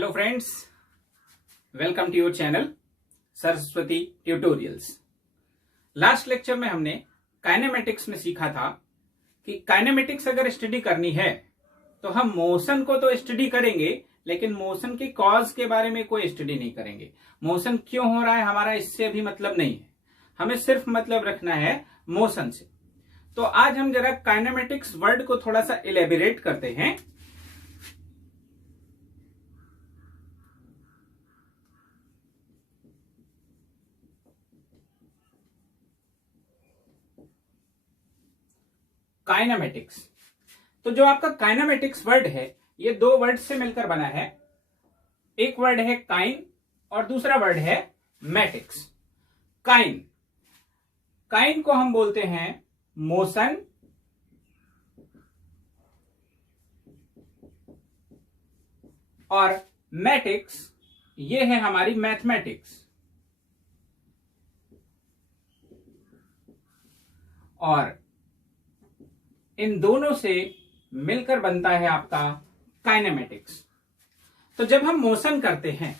Hello friends, welcome to your channel Saraswati tutorials. Last lecture में हमने kinematics में सीखा था कि काइनेमेटिक्स अगर स्टडी करनी है तो हम मोशन को तो स्टडी करेंगे, लेकिन मोशन के कॉज के बारे में कोई स्टडी नहीं करेंगे। मोशन क्यों हो रहा है हमारा इससे अभी मतलब नहीं है, हमें सिर्फ मतलब रखना है मोशन से। तो आज हम जरा काइनेमेटिक्स वर्ड को थोड़ा सा इलेबोरेट करते हैं। काइनेमेटिक्स, तो जो आपका काइनेमेटिक्स वर्ड है ये दो वर्ड से मिलकर बना है। एक वर्ड है काइन और दूसरा वर्ड है मैटिक्स। काइन, काइन को हम बोलते हैं मोशन, और मैटिक्स ये है हमारी मैथमेटिक्स। और इन दोनों से मिलकर बनता है आपका काइनेमेटिक्स। तो जब हम मोशन करते हैं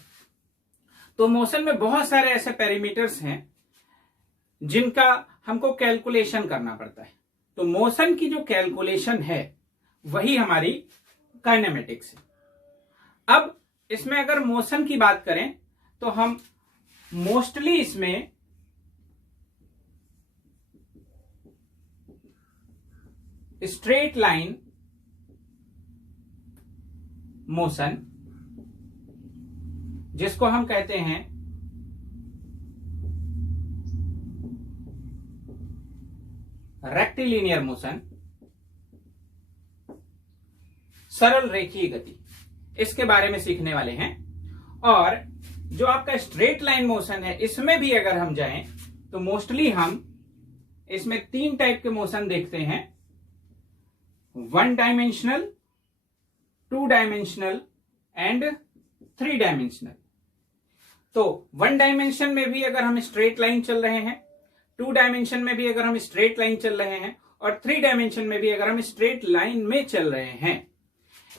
तो मोशन में बहुत सारे ऐसे पैरामीटर्स हैं जिनका हमको कैलकुलेशन करना पड़ता है। तो मोशन की जो कैलकुलेशन है वही हमारी काइनेमेटिक्स है। अब इसमें अगर मोशन की बात करें तो हम मोस्टली इसमें स्ट्रेट लाइन मोशन, जिसको हम कहते हैं रेक्टिलिनियर मोशन, सरल रेखीय गति, इसके बारे में सीखने वाले हैं। और जो आपका स्ट्रेट लाइन मोशन है इसमें भी अगर हम जाएं तो मोस्टली हम इसमें तीन टाइप के मोशन देखते हैं, one dimensional, two dimensional and three dimensional. तो वन डायमेंशन में भी अगर हम स्ट्रेट लाइन चल रहे हैं, टू डायमेंशन में भी अगर हम स्ट्रेट लाइन चल रहे हैं, और थ्री डायमेंशन में भी अगर हम स्ट्रेट लाइन में चल रहे हैं,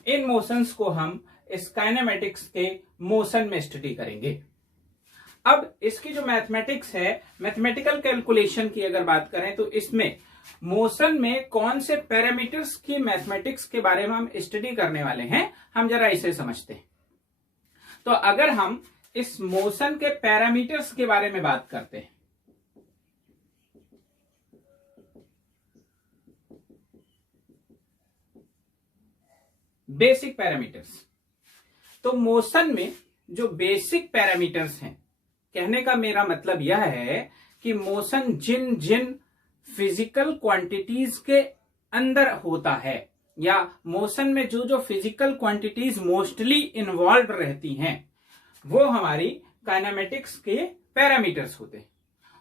इन मोशंस को हम इस काइनेमेटिक्स के मोशन में स्टडी करेंगे। अब इसकी जो मैथमेटिक्स है, मैथमेटिकल कैलकुलेशन की अगर बात करें तो इसमें मोशन में कौन से पैरामीटर्स की मैथमेटिक्स के बारे में हम स्टडी करने वाले हैं, हम जरा इसे समझते हैं। तो अगर हम इस मोशन के पैरामीटर्स के बारे में बात करते हैं, बेसिक पैरामीटर्स, तो मोशन में जो बेसिक पैरामीटर्स हैं, कहने का मेरा मतलब यह है कि मोशन जिन जिन फिजिकल क्वांटिटीज के अंदर होता है, या मोशन में जो जो फिजिकल क्वांटिटीज मोस्टली इन्वॉल्व रहती हैं, वो हमारी काइनेमेटिक्स के पैरामीटर्स होते हैं।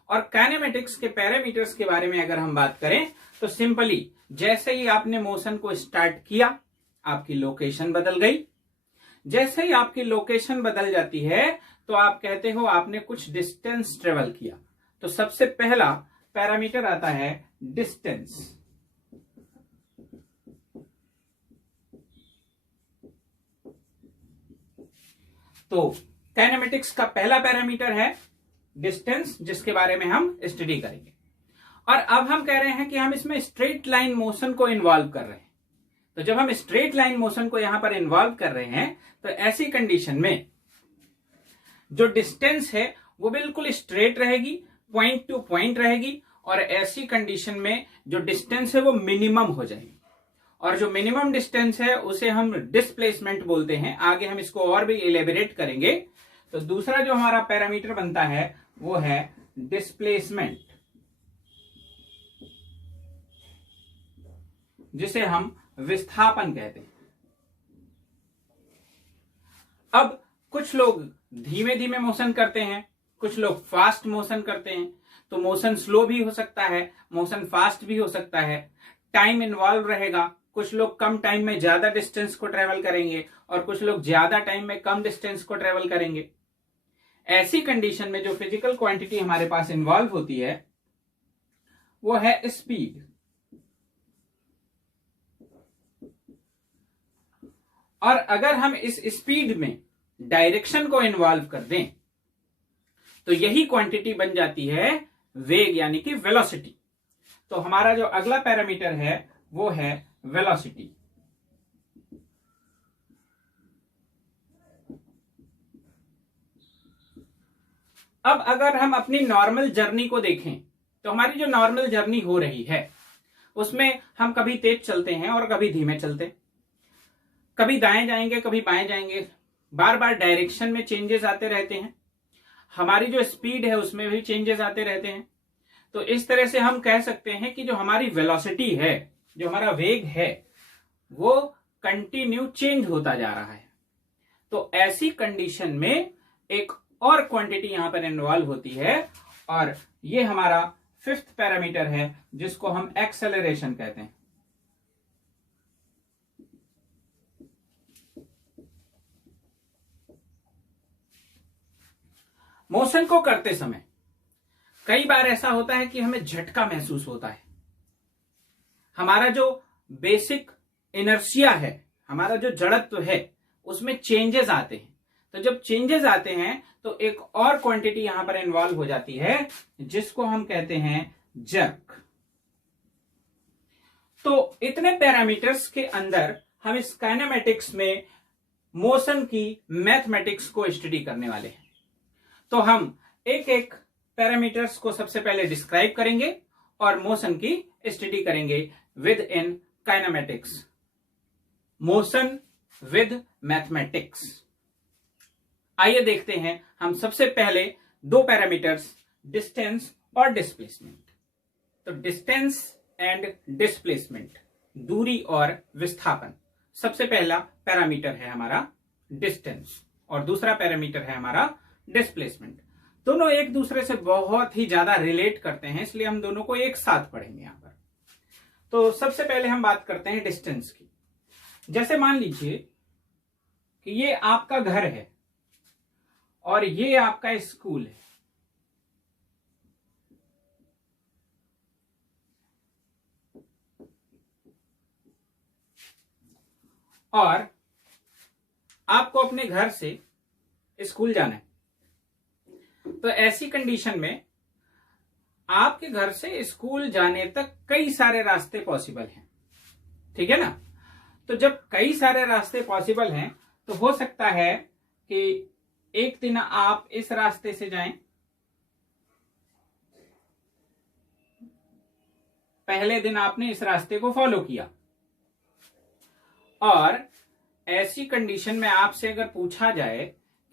और काइनेमेटिक्स के पैरामीटर्स के बारे में अगर हम बात करें तो सिंपली जैसे ही आपने मोशन को स्टार्ट किया, आपकी लोकेशन बदल गई। जैसे ही आपकी लोकेशन बदल जाती है तो आप कहते हो आपने कुछ डिस्टेंस ट्रेवल किया। तो सबसे पहला पैरामीटर आता है डिस्टेंस। तो काइनेमेटिक्स का पहला पैरामीटर है डिस्टेंस, जिसके बारे में हम स्टडी करेंगे। और अब हम कह रहे हैं कि हम इसमें स्ट्रेट लाइन मोशन को इन्वॉल्व कर रहे हैं। तो जब हम स्ट्रेट लाइन मोशन को यहां पर इन्वॉल्व कर रहे हैं तो ऐसी कंडीशन में जो डिस्टेंस है वो बिल्कुल स्ट्रेट रहेगी, पॉइंट टू पॉइंट रहेगी। और ऐसी कंडीशन में जो डिस्टेंस है वो मिनिमम हो जाएगी। और जो मिनिमम डिस्टेंस है उसे हम डिस्प्लेसमेंट बोलते हैं। आगे हम इसको और भी इलेबोरेट करेंगे। तो दूसरा जो हमारा पैरामीटर बनता है वो है डिस्प्लेसमेंट, जिसे हम विस्थापन कहते हैं। अब कुछ लोग धीमे धीमे मोशन करते हैं, कुछ लोग फास्ट मोशन करते हैं। तो मोशन स्लो भी हो सकता है, मोशन फास्ट भी हो सकता है, टाइम इन्वॉल्व रहेगा। कुछ लोग कम टाइम में ज्यादा डिस्टेंस को ट्रेवल करेंगे और कुछ लोग ज्यादा टाइम में कम डिस्टेंस को ट्रेवल करेंगे। ऐसी कंडीशन में जो फिजिकल क्वांटिटी हमारे पास इन्वॉल्व होती है वो है स्पीड। और अगर हम इस स्पीड में डायरेक्शन को इन्वॉल्व कर दें तो यही क्वांटिटी बन जाती है वेग यानी कि वेलोसिटी। तो हमारा जो अगला पैरामीटर है वो है वेलोसिटी। अब अगर हम अपनी नॉर्मल जर्नी को देखें तो हमारी जो नॉर्मल जर्नी हो रही है उसमें हम कभी तेज चलते हैं और कभी धीमे चलते हैं, कभी दाएं जाएंगे कभी बाएं जाएंगे, बार बार डायरेक्शन में चेंजेस आते रहते हैं, हमारी जो स्पीड है उसमें भी चेंजेस आते रहते हैं। तो इस तरह से हम कह सकते हैं कि जो हमारी वेलोसिटी है, जो हमारा वेग है, वो कंटिन्यू चेंज होता जा रहा है। तो ऐसी कंडीशन में एक और क्वांटिटी यहां पर इन्वॉल्व होती है और ये हमारा फिफ्थ पैरामीटर है जिसको हम एक्सेलरेशन कहते हैं। मोशन को करते समय कई बार ऐसा होता है कि हमें झटका महसूस होता है, हमारा जो बेसिक इनर्शिया है, हमारा जो जड़त्व है, उसमें चेंजेस आते हैं। तो जब चेंजेस आते हैं तो एक और क्वांटिटी यहां पर इन्वॉल्व हो जाती है जिसको हम कहते हैं जर्क। तो इतने पैरामीटर्स के अंदर हम इस काइनेमेटिक्स में मोशन की मैथमेटिक्स को स्टडी करने वाले हैं। तो हम एक एक पैरामीटर्स को सबसे पहले डिस्क्राइब करेंगे और मोशन की स्टडी करेंगे with in kinematics. Motion with mathematics. आइए देखते हैं हम सबसे पहले दो पैरामीटर्स, डिस्टेंस और डिस्प्लेसमेंट। तो डिस्टेंस एंड डिस्प्लेसमेंट, दूरी और विस्थापन। सबसे पहला पैरामीटर है हमारा डिस्टेंस और दूसरा पैरामीटर है हमारा डिस्प्लेसमेंट। दोनों एक दूसरे से बहुत ही ज्यादा रिलेट करते हैं, इसलिए हम दोनों को एक साथ पढ़ेंगे यहां पर। तो सबसे पहले हम बात करते हैं डिस्टेंस की। जैसे मान लीजिए कि ये आपका घर है और ये आपका स्कूल है। और आपको अपने घर से स्कूल जाना है। तो ऐसी कंडीशन में आपके घर से स्कूल जाने तक कई सारे रास्ते पॉसिबल हैं, ठीक है ना। तो जब कई सारे रास्ते पॉसिबल हैं तो हो सकता है कि एक दिन आप इस रास्ते से जाएं, पहले दिन आपने इस रास्ते को फॉलो किया और ऐसी कंडीशन में आपसे अगर पूछा जाए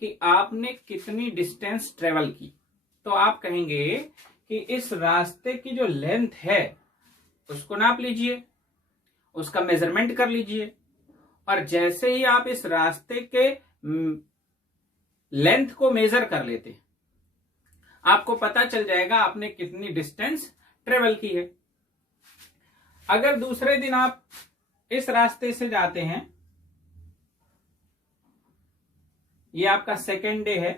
कि आपने कितनी डिस्टेंस ट्रेवल की तो आप कहेंगे कि इस रास्ते की जो लेंथ है उसको नाप लीजिए, उसका मेजरमेंट कर लीजिए और जैसे ही आप इस रास्ते के लेंथ को मेजर कर लेते हैं आपको पता चल जाएगा आपने कितनी डिस्टेंस ट्रेवल की है। अगर दूसरे दिन आप इस रास्ते से जाते हैं, ये आपका सेकेंड डे है,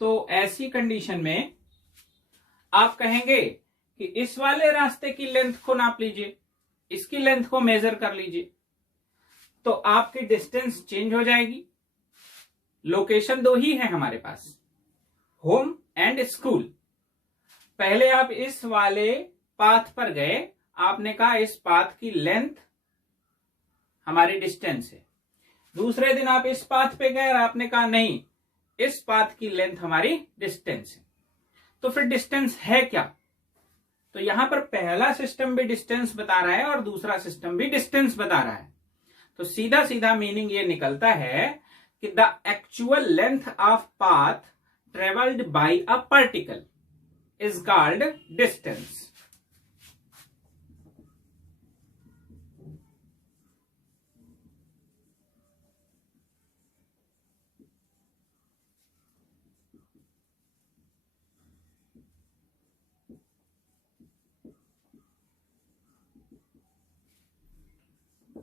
तो ऐसी कंडीशन में आप कहेंगे कि इस वाले रास्ते की लेंथ को नाप लीजिए, इसकी लेंथ को मेजर कर लीजिए, तो आपकी डिस्टेंस चेंज हो जाएगी। लोकेशन दो ही है हमारे पास, होम एंड स्कूल। पहले आप इस वाले पाथ पर गए, आपने कहा इस पाथ की लेंथ हमारी डिस्टेंस है। दूसरे दिन आप इस पाथ पे गए और आपने कहा नहीं, इस पाथ की लेंथ हमारी डिस्टेंस है। तो फिर डिस्टेंस है क्या? तो यहां पर पहला सिस्टम भी डिस्टेंस बता रहा है और दूसरा सिस्टम भी डिस्टेंस बता रहा है। तो सीधा सीधा मीनिंग ये निकलता है कि the actual length of path travelled by a particle is called distance.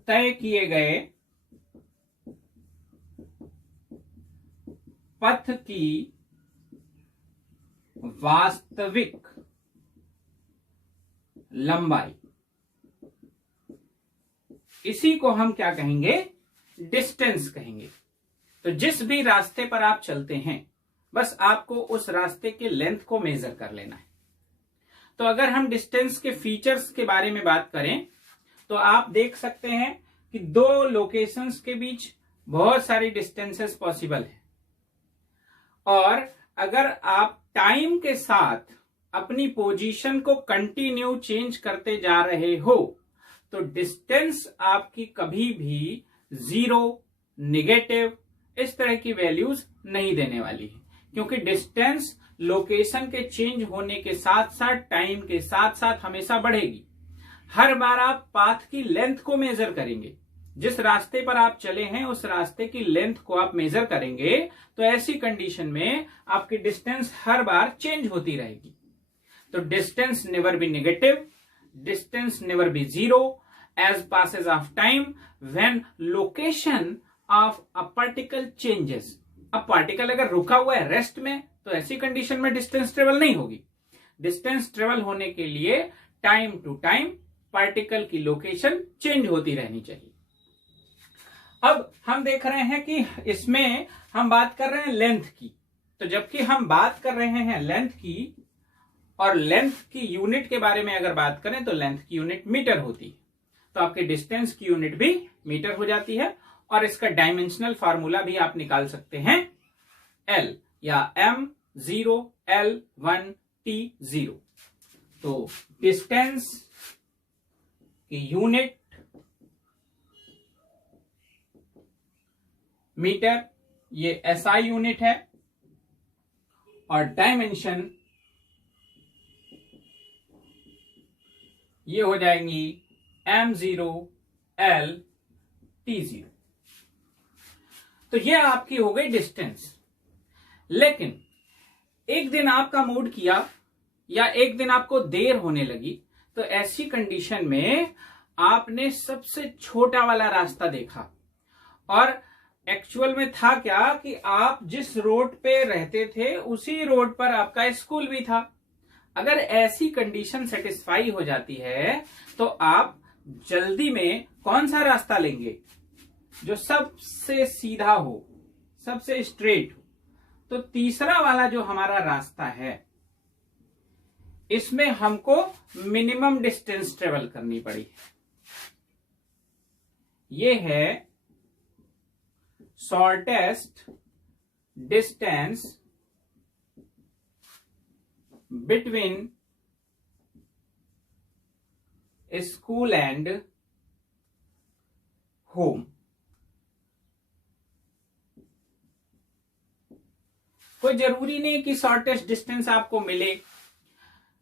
तय किए गए पथ की वास्तविक लंबाई, इसी को हम क्या कहेंगे? डिस्टेंस कहेंगे। तो जिस भी रास्ते पर आप चलते हैं बस आपको उस रास्ते के लेंथ को मेजर कर लेना है। तो अगर हम डिस्टेंस के फीचर्स के बारे में बात करें तो आप देख सकते हैं कि दो लोकेशंस के बीच बहुत सारी डिस्टेंसेस पॉसिबल है, और अगर आप टाइम के साथ अपनी पोजीशन को कंटिन्यू चेंज करते जा रहे हो तो डिस्टेंस आपकी कभी भी 0, नेगेटिव इस तरह की वैल्यूज नहीं देने वाली है, क्योंकि डिस्टेंस लोकेशन के चेंज होने के साथ साथ टाइम के साथ साथ हमेशा बढ़ेगी। हर बार आप पाथ की लेंथ को मेजर करेंगे, जिस रास्ते पर आप चले हैं उस रास्ते की लेंथ को आप मेजर करेंगे, तो ऐसी कंडीशन में आपकी डिस्टेंस हर बार चेंज होती रहेगी। तो distance never be negative, distance never be 0 as passage of time when location of a particle changes. अब पार्टिकल अगर रुका हुआ है रेस्ट में तो ऐसी कंडीशन में डिस्टेंस ट्रेवल नहीं होगी। डिस्टेंस ट्रेवल होने के लिए टाइम टू टाइम पार्टिकल की लोकेशन चेंज होती रहनी चाहिए। अब हम देख रहे हैं कि इसमें हम बात कर रहे हैं लेंथ की, तो जबकि हम बात कर रहे हैं लेंथ की, और लेंथ की यूनिट के बारे में अगर बात करें तो लेंथ की यूनिट मीटर होती है, तो आपके डिस्टेंस की यूनिट भी मीटर हो जाती है। और इसका डायमेंशनल फार्मूला भी आप निकाल सकते हैं, L या M0 L1 T0। तो डिस्टेंस की यूनिट मीटर, ये SI यूनिट है, और डायमेंशन ये हो जाएंगी M0 L T0। तो ये आपकी हो गई डिस्टेंस। लेकिन एक दिन आपका मूड किया या एक दिन आपको देर होने लगी, तो ऐसी कंडीशन में आपने सबसे छोटा वाला रास्ता देखा, और एक्चुअल में था क्या कि आप जिस रोड पे रहते थे उसी रोड पर आपका स्कूल भी था। अगर ऐसी कंडीशन सेटिस्फाई हो जाती है तो आप जल्दी में कौन सा रास्ता लेंगे? जो सबसे सीधा हो, सबसे स्ट्रेट हो। तो तीसरा वाला जो हमारा रास्ता है इसमें हमको मिनिमम डिस्टेंस ट्रेवल करनी पड़ी। ये है shortest distance between school and home. कोई जरूरी नहीं कि शॉर्टेस्ट डिस्टेंस आपको मिले,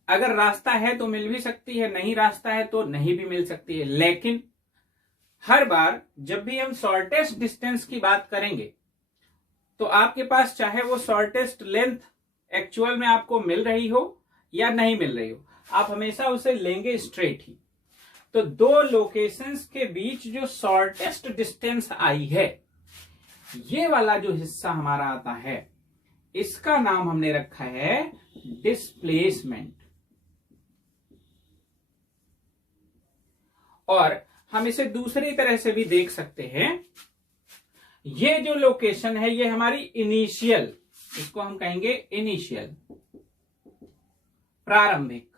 अगर रास्ता है तो मिल भी सकती है, नहीं रास्ता है तो नहीं भी मिल सकती है। लेकिन हर बार जब भी हम शॉर्टेस्ट डिस्टेंस की बात करेंगे तो आपके पास चाहे वो शॉर्टेस्ट लेंथ एक्चुअल में आपको मिल रही हो या नहीं मिल रही हो, आप हमेशा उसे लेंगे स्ट्रेट ही। तो दो लोकेशंस के बीच जो शॉर्टेस्ट डिस्टेंस आई है, ये वाला जो हिस्सा हमारा आता है, इसका नाम हमने रखा है डिस्प्लेसमेंट। और हम इसे दूसरी तरह से भी देख सकते हैं, ये जो लोकेशन है ये हमारी इनिशियल, इसको हम कहेंगे इनिशियल, प्रारंभिक,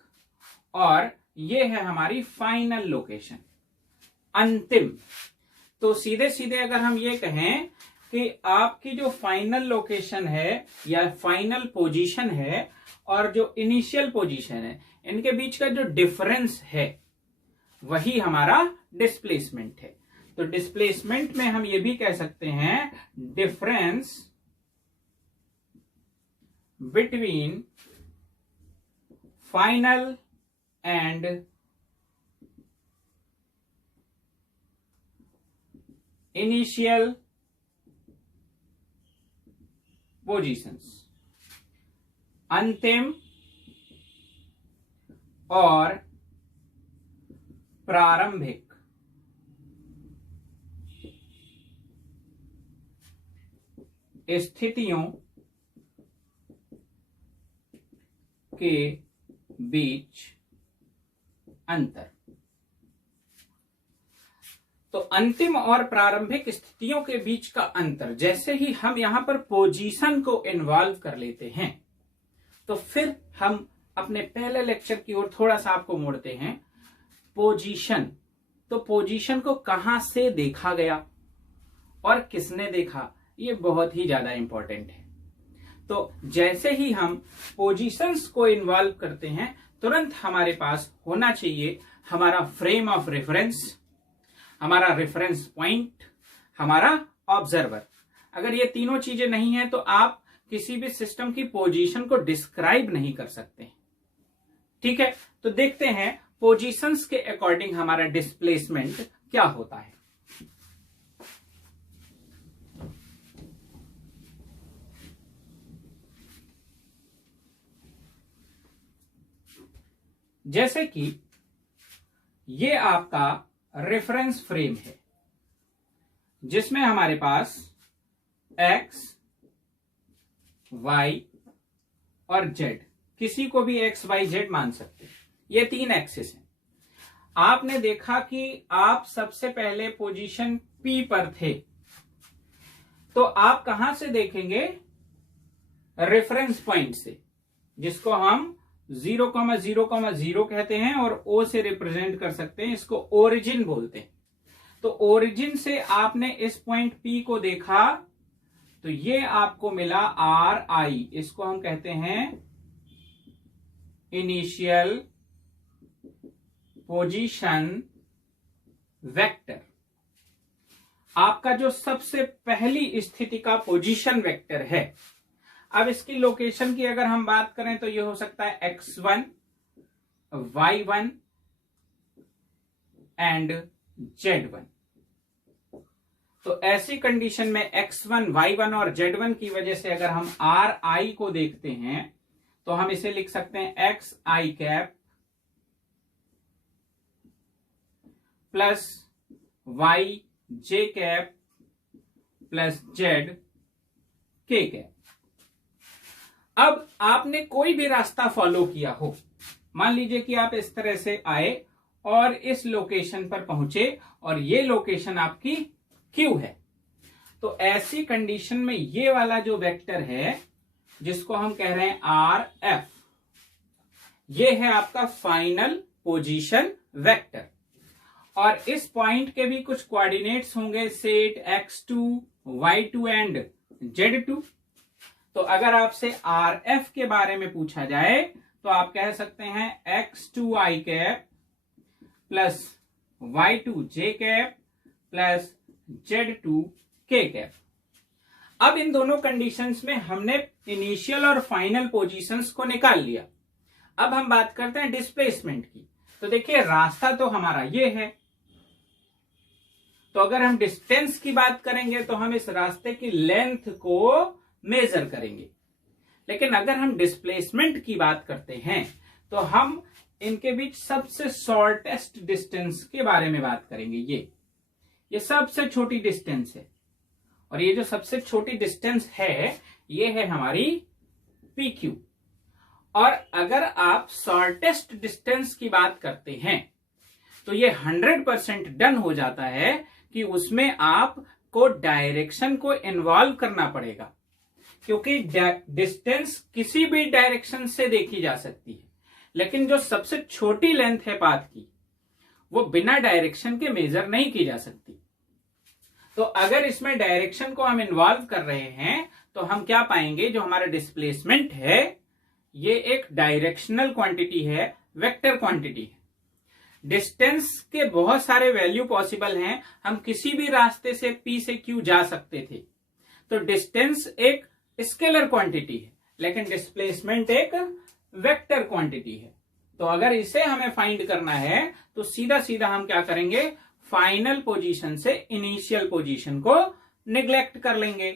और ये है हमारी फाइनल लोकेशन, अंतिम। तो सीधे सीधे अगर हम ये कहें कि आपकी जो फाइनल लोकेशन है या फाइनल पोजीशन है और जो इनिशियल पोजीशन है, इनके बीच का जो डिफरेंस है वही हमारा डिस्प्लेसमेंट है। तो डिस्प्लेसमेंट में हम ये भी कह सकते हैं difference between final and initial positions, अंतिम और प्रारंभिक स्थितियों के बीच अंतर। तो अंतिम और प्रारंभिक स्थितियों के बीच का अंतर, जैसे ही हम यहां पर पोजीशन को इन्वॉल्व कर लेते हैं, तो फिर हम अपने पहले लेक्चर की ओर थोड़ा सा आपको मोड़ते हैं। पोजीशन, तो पोजीशन को कहां से देखा गया और किसने देखा, ये बहुत ही ज्यादा इंपॉर्टेंट है। तो जैसे ही हम पोजीशंस को इन्वॉल्व करते हैं, तुरंत हमारे पास होना चाहिए हमारा फ्रेम ऑफ रेफरेंस, हमारा रेफरेंस पॉइंट, हमारा ऑब्जर्वर। अगर ये तीनों चीजें नहीं है तो आप किसी भी सिस्टम की पोजीशन को डिस्क्राइब नहीं कर सकते। ठीक है, तो देखते हैं पोजीशंस के अकॉर्डिंग हमारा डिस्प्लेसमेंट क्या होता है। जैसे कि ये आपका रेफरेंस फ्रेम है, जिसमें हमारे पास x, y और z, किसी को भी x, y, z मान सकते हैं। ये तीन एक्सिस हैं। आपने देखा कि आप सबसे पहले पोजीशन P पर थे, तो आप कहां से देखेंगे? रेफरेंस पॉइंट से, जिसको हम 0,0,0 कहते हैं और O से रिप्रेजेंट कर सकते हैं, इसको ओरिजिन बोलते हैं। तो ओरिजिन से आपने इस पॉइंट P को देखा, तो ये आपको मिला RI, इसको हम कहते हैं इनिशियल पोजीशन वेक्टर। आपका जो सबसे पहली स्थिति का पोजीशन वेक्टर है। अब इसकी लोकेशन की अगर हम बात करें तो ये हो सकता है x1, y1 एंड z1। तो ऐसी कंडीशन में x1, y1 और z1 की वजह से अगर हम RI को देखते हैं तो हम इसे लिख सकते हैं xi cap plus yj cap plus z k cap. अब आपने कोई भी रास्ता फॉलो किया हो, मान लीजिए कि आप इस तरह से आए और इस लोकेशन पर पहुंचे और ये लोकेशन आपकी Q है, तो ऐसी कंडीशन में ये वाला जो वेक्टर है, जिसको हम कह रहे हैं RF, ये है आपका फाइनल पोजीशन वेक्टर। और इस पॉइंट के भी कुछ कोऑर्डिनेट्स होंगे, set x2, y2 and z2। तो अगर आपसे RF के बारे में पूछा जाए तो आप कह सकते हैं x2i cap plus y2j cap plus z2k cap. अब इन दोनों कंडीशंस में हमने इनिशियल और फाइनल पोजीशंस को निकाल लिया। अब हम बात करते हैं डिस्प्लेसमेंट की। तो देखिए, रास्ता तो हमारा ये है, तो अगर हम डिस्टेंस की बात करेंगे तो हम इस रास्ते की लेंथ को मेजर करेंगे। लेकिन अगर हम डिस्प्लेसमेंट की बात करते हैं तो हम इनके बीच सबसे शॉर्टेस्ट डिस्टेंस के बारे में बात करेंगे। ये सबसे छोटी डिस्टेंस है, और ये जो सबसे छोटी डिस्टेंस है ये है हमारी PQ। और अगर आप शॉर्टेस्ट डिस्टेंस की बात करते हैं तो ये 100% डन हो जाता है कि उसमें आपको डायरेक्शन को इन्वॉल्व करना पड़ेगा, क्योंकि डिस्टेंस किसी भी डायरेक्शन से देखी जा सकती है, लेकिन जो सबसे छोटी लेंथ है पाथ की, वो बिना डायरेक्शन के मेजर नहीं की जा सकती। तो अगर इसमें डायरेक्शन को हम इन्वॉल्व कर रहे हैं तो हम क्या पाएंगे, जो हमारा डिस्प्लेसमेंट है ये एक डायरेक्शनल क्वांटिटी है, वेक्टर क्वांटिटी है। डिस्टेंस के बहुत सारे वैल्यू पॉसिबल हैं, हम किसी भी रास्ते से P से Q जा सकते थे। तो डिस्टेंस एक स्केलर क्वांटिटी है, लेकिन डिस्प्लेसमेंट एक वेक्टर क्वांटिटी है। तो अगर इसे हमें फाइंड करना है तो सीधा सीधा हम क्या करेंगे, फाइनल पोजीशन से इनिशियल पोजीशन को निग्लेक्ट कर लेंगे।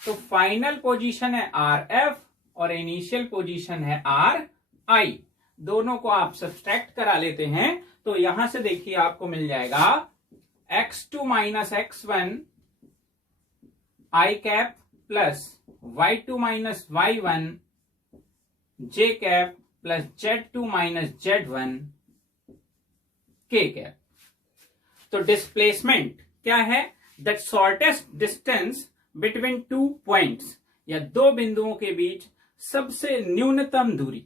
तो फाइनल पोजीशन है RF और इनिशियल पोजीशन है RI। दोनों को आप सब्सट्रैक्ट करा लेते हैं तो यहां से देखिए आपको मिल जाएगा x2 minus x1 i cap plus y2 minus y1 j cap plus z2 minus z1 k cap. तो डिस्प्लेसमेंट क्या है? That shortest distance between two points, या दो बिंदुओं के बीच सबसे न्यूनतम दूरी।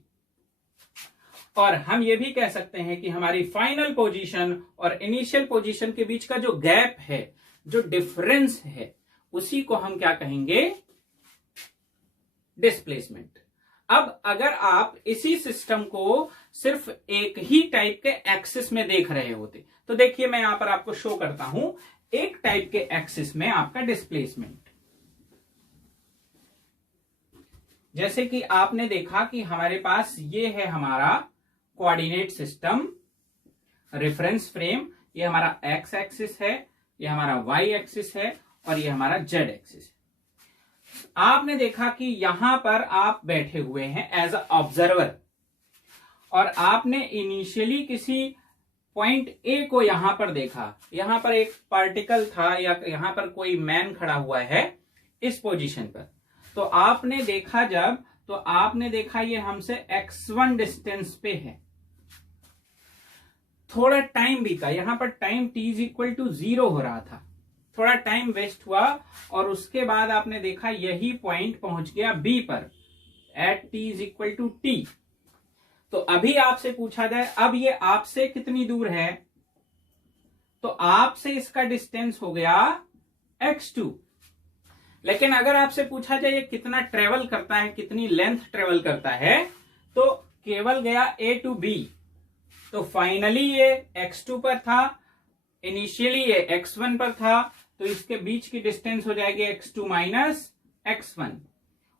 और हम ये भी कह सकते हैं कि हमारी फाइनल पोजीशन और इनिशियल पोजीशन के बीच का जो गैप है, जो डिफरेंस है, उसी को हम क्या कहेंगे? डिस्प्लेसमेंट। अब अगर आप इसी सिस्टम को सिर्फ एक ही टाइप के एक्सिस में देख रहे होते, तो देखिए मैं यहां पर आपको शो करता हूं एक टाइप के एक्सिस में आपका डिस्प्लेसमेंट। जैसे कि आपने देखा कि हमारे पास ये है हमारा कोऑर्डिनेट सिस्टम, रेफरेंस फ्रेम, ये हमारा एक्स एक्सिस है, ये हमारा वाई एक्सिस है, और ये हमारा जेड एक्सिस है। आपने देखा कि यहां पर आप बैठे हुए हैं एज अ ऑब्जर्वर, और आपने इनिशियली किसी पॉइंट ए को यहां पर देखा, यहां पर एक पार्टिकल था या यहां पर कोई मैन खड़ा हुआ है इस पोजीशन पर। तो आपने देखा जब, तो आपने देखा ये हमसे x1 डिस्टेंस पे है। थोड़ा टाइम बीता, यहां पर टाइम t इक्वल टू 0 हो रहा था, थोड़ा टाइम वेस्ट हुआ, और उसके बाद आपने देखा यही पॉइंट पहुंच गया B पर at t equal to t। तो अभी आपसे पूछा जाए अब ये आपसे कितनी दूर है, तो आपसे इसका डिस्टेंस हो गया x2। लेकिन अगर आपसे पूछा जाए ये कितना ट्रेवल करता है, कितनी लेंथ ट्रेवल करता है, तो केवल गया A टू B। तो फाइनली ये x2 पर था, इनिशियली ये x1 पर था, तो इसके बीच की डिस्टेंस हो जाएगी x2 माइनस x1,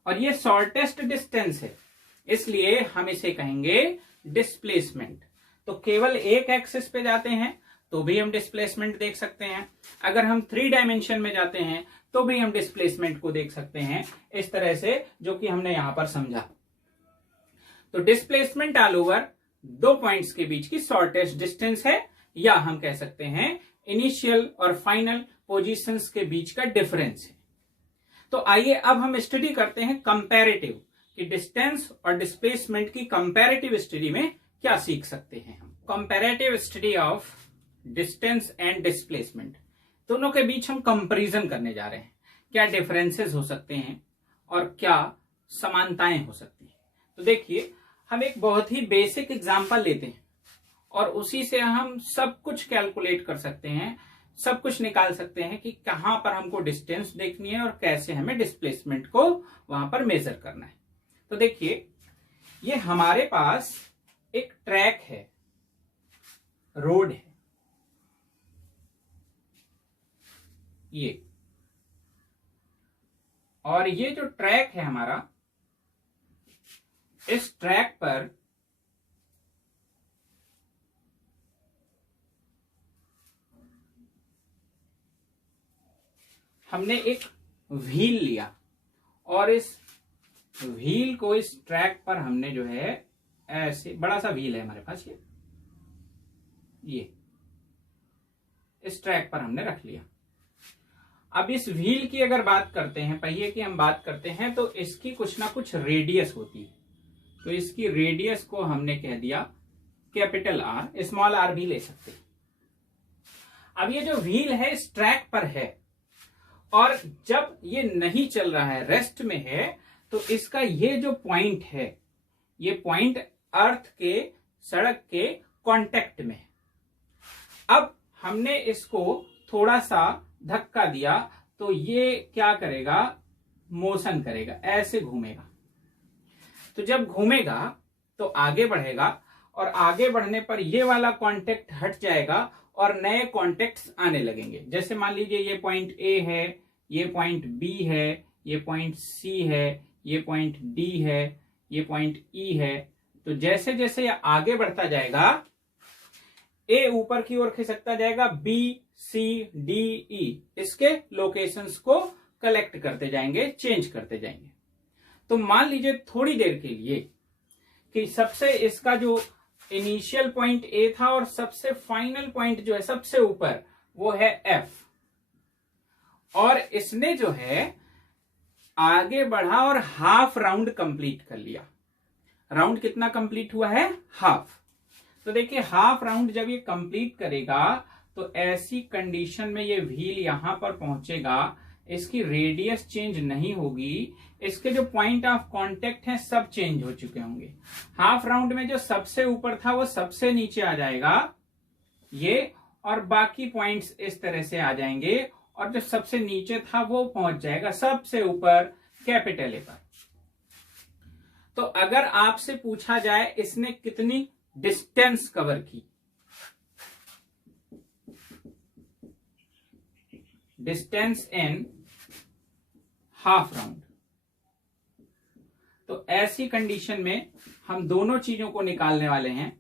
और ये शॉर्टेस्ट डिस्टेंस है, इसलिए हम इसे कहेंगे डिस्प्लेसमेंट। तो केवल एक एक्सिस पे जाते हैं तो भी हम डिस्प्लेसमेंट देख सकते हैं, अगर हम 3 डायमेंशन में जाते हैं तो भी हम डिस्प्लेसमेंट को देख सकते हैं, इस तरह से, जो कि हमने यहां पर समझा। तो डिस्प्लेसमेंट ऑल ओवर दो पॉइंट्स के बीच की शॉर्टेस्ट डिस्टेंस है, या हम कह सकते हैं इनिशियल और फाइनल पोजीशंस के बीच का डिफरेंस है। तो आइए अब हम स्टडी करते हैं कंपैरेटिव, कि डिस्टेंस और डिस्प्लेसमेंट की कंपैरेटिव स्टडी में क्या सीख सकते हैं हम। Comparative study of distance and displacement, दोनों के बीच हम कंपैरिजन करने जा रहे हैं, क्या डिफरेंसेस हो सकते हैं और क्या समानताएं हो सकती हैं। तो देखिए हम एक बहुत ही बेसिक एग्जांपल लेते हैं और उसी से हम सब कुछ कैलकुलेट कर सकते हैं, सब कुछ निकाल सकते हैं कि कहां पर हमको डिस्टेंस देखनी है और कैसे हमें डिस्प्लेसमेंट को वहां पर मेजर करना है। तो देखिए ये हमारे पास एक ट्रैक है, रोड है, ये, और ये जो ट्रैक है हमारा, इस ट्रैक पर हमने एक व्हील लिया, और इस व्हील को इस ट्रैक पर हमने जो है ऐसे, बड़ा सा व्हील है हमारे पास, ये इस ट्रैक पर हमने रख लिया। अब इस व्हील की अगर बात करते हैं, पहिए की हम बात करते हैं, तो इसकी कुछ ना कुछ रेडियस होती है। तो इसकी रेडियस को हमने कह दिया कैपिटल R, स्मॉल r भी ले सकते हैं। अब ये जो व्हील है इस ट्रैक पर है, और जब ये नहीं चल रहा है, रेस्ट में है, तो इसका ये जो पॉइंट है, ये पॉइंट अर्थ के, सड़क के कांटेक्ट में है। अब हमने इसको थोड़ा सा धक्का दिया तो ये क्या करेगा, मोशन करेगा, ऐसे घूमेगा। तो जब घूमेगा तो आगे बढ़ेगा, और आगे बढ़ने पर ये वाला कांटेक्ट हट जाएगा और नए कांटेक्ट्स आने लगेंगे। जैसे मान लीजिए ये पॉइंट ए है, ये पॉइंट बी है, ये पॉइंट सी है, ये पॉइंट डी है, ये पॉइंट ई है। तो जैसे जैसे ये आगे बढ़ता जाएगा, ए ऊपर की ओर खिसकता जाएगा, बी सी डी ई, इसके लोकेशंस को कलेक्ट करते जाएंगे, चेंज करते जाएंगे। तो मान लीजिए थोड़ी देर के लिए कि सबसे इसका जो इनिशियल पॉइंट ए था और सबसे फाइनल पॉइंट जो है सबसे ऊपर, वो है एफ, और इसने जो है आगे बढ़ा और हाफ राउंड कंप्लीट कर लिया। राउंड कितना कंप्लीट हुआ है, हाफ। तो देखिए हाफ राउंड जब ये कंप्लीट करेगा तो ऐसी कंडीशन में ये व्हील यहां पर पहुंचेगा, इसकी रेडियस चेंज नहीं होगी, इसके जो पॉइंट ऑफ कांटेक्ट है सब चेंज हो चुके होंगे। हाफ राउंड में जो सबसे ऊपर था वो सबसे नीचे आ जाएगा ये, और बाकी पॉइंट्स इस तरह से आ जाएंगे, और जो सबसे नीचे था वो पहुंच जाएगा सबसे ऊपर कैपिटल ए पर। तो अगर आपसे पूछा जाए इसने कितनी डिस्टेंस कवर की, डिस्टेंस इन हाफ राउंड, तो ऐसी कंडीशन में हम दोनों चीजों को निकालने वाले हैं।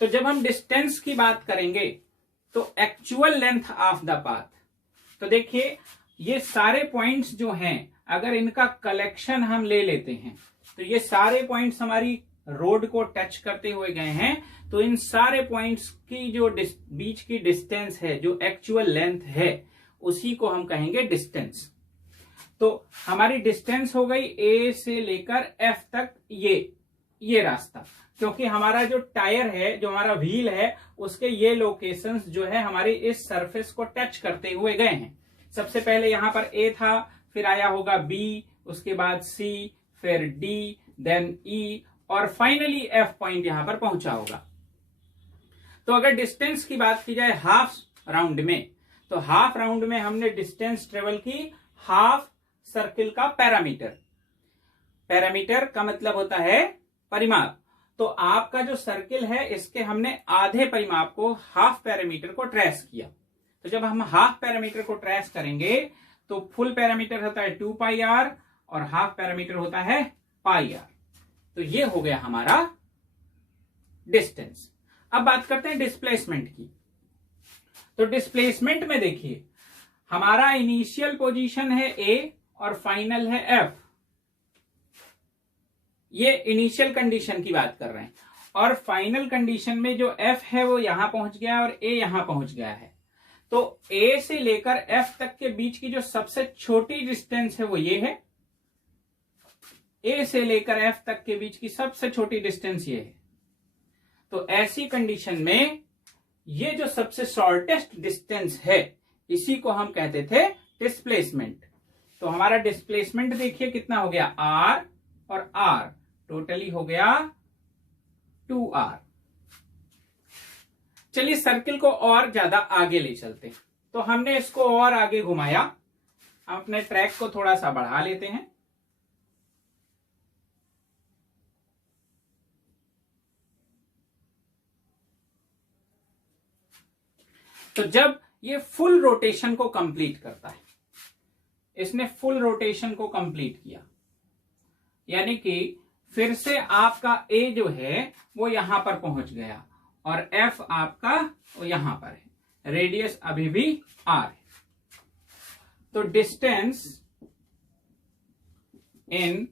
तो जब हम डिस्टेंस की बात करेंगे तो actual length of the path, तो देखिए ये सारे पॉइंट्स जो हैं अगर इनका कलेक्शन हम ले लेते हैं तो ये सारे पॉइंट्स हमारी रोड को टच करते हुए गए हैं, तो इन सारे पॉइंट्स की जो बीच की डिस्टेंस है, जो एक्चुअल लेंथ है, उसी को हम कहेंगे डिस्टेंस। तो हमारी डिस्टेंस हो गई ए से लेकर एफ तक ये रास्ता, क्योंकि हमारा जो टायर है, जो हमारा व्हील है, उसके ये लोकेशंस जो है हमारी इस सरफेस को टच करते हुए गए हैं। सबसे पहले यहां पर ए था, फिर आया होगा बी, उसके बाद सी, फिर डी, देन ई, और फाइनली एफ पॉइंट यहां पर पहुंचा होगा। तो अगर डिस्टेंस की बात की जाए हाफ राउंड में, तो हाफ राउंड में हमने डिस्टेंस ट्रेवल की हाफ सर्किल का पैरामीटर। पैरामीटर का मतलब होता है परिमाप। तो आपका जो सर्किल है इसके हमने आधे परिमाप को, हाफ पैरामीटर को ट्रेस किया। तो जब हम हाफ पैरामीटर को ट्रेस करेंगे तो फुल पैरामीटर होता है 2 पाई आर और हाफ पैरामीटर होता है पाई आर। तो ये हो गया हमारा डिस्टेंस। अब बात करते हैं डिस्प्लेसमेंट की। तो डिस्प्लेसमेंट में देखिए हमारा इनिशियल पोजीशन है ए और फाइनल है एफ। ये इनिशियल कंडीशन की बात कर रहे हैं, और फाइनल कंडीशन में जो एफ है वो यहां पहुंच गया और ए यहां पहुंच गया है। तो ए से लेकर एफ तक के बीच की जो सबसे छोटी डिस्टेंस है वो ये है। ए से लेकर एफ तक के बीच की सबसे छोटी डिस्टेंस ये है। तो ऐसी कंडीशन में ये जो सबसे शॉर्टेस्ट डिस्टेंस है इसी को हम कहते थे डिस्प्लेसमेंट। तो हमारा डिस्प्लेसमेंट देखिए कितना हो गया, आर और आर टोटली हो गया 2r। चलिए सर्किल को और ज्यादा आगे ले चलते हैं। तो हमने इसको और आगे घुमाया, हम अपने ट्रैक को थोड़ा सा बढ़ा लेते हैं। तो जब ये फुल रोटेशन को कंप्लीट करता है, इसने फुल रोटेशन को कंप्लीट किया, यानी कि फिर से आपका ए जो है वो यहां पर पहुंच गया और एफ आपका वो यहां पर है, रेडियस अभी भी आर है। तो डिस्टेंस इन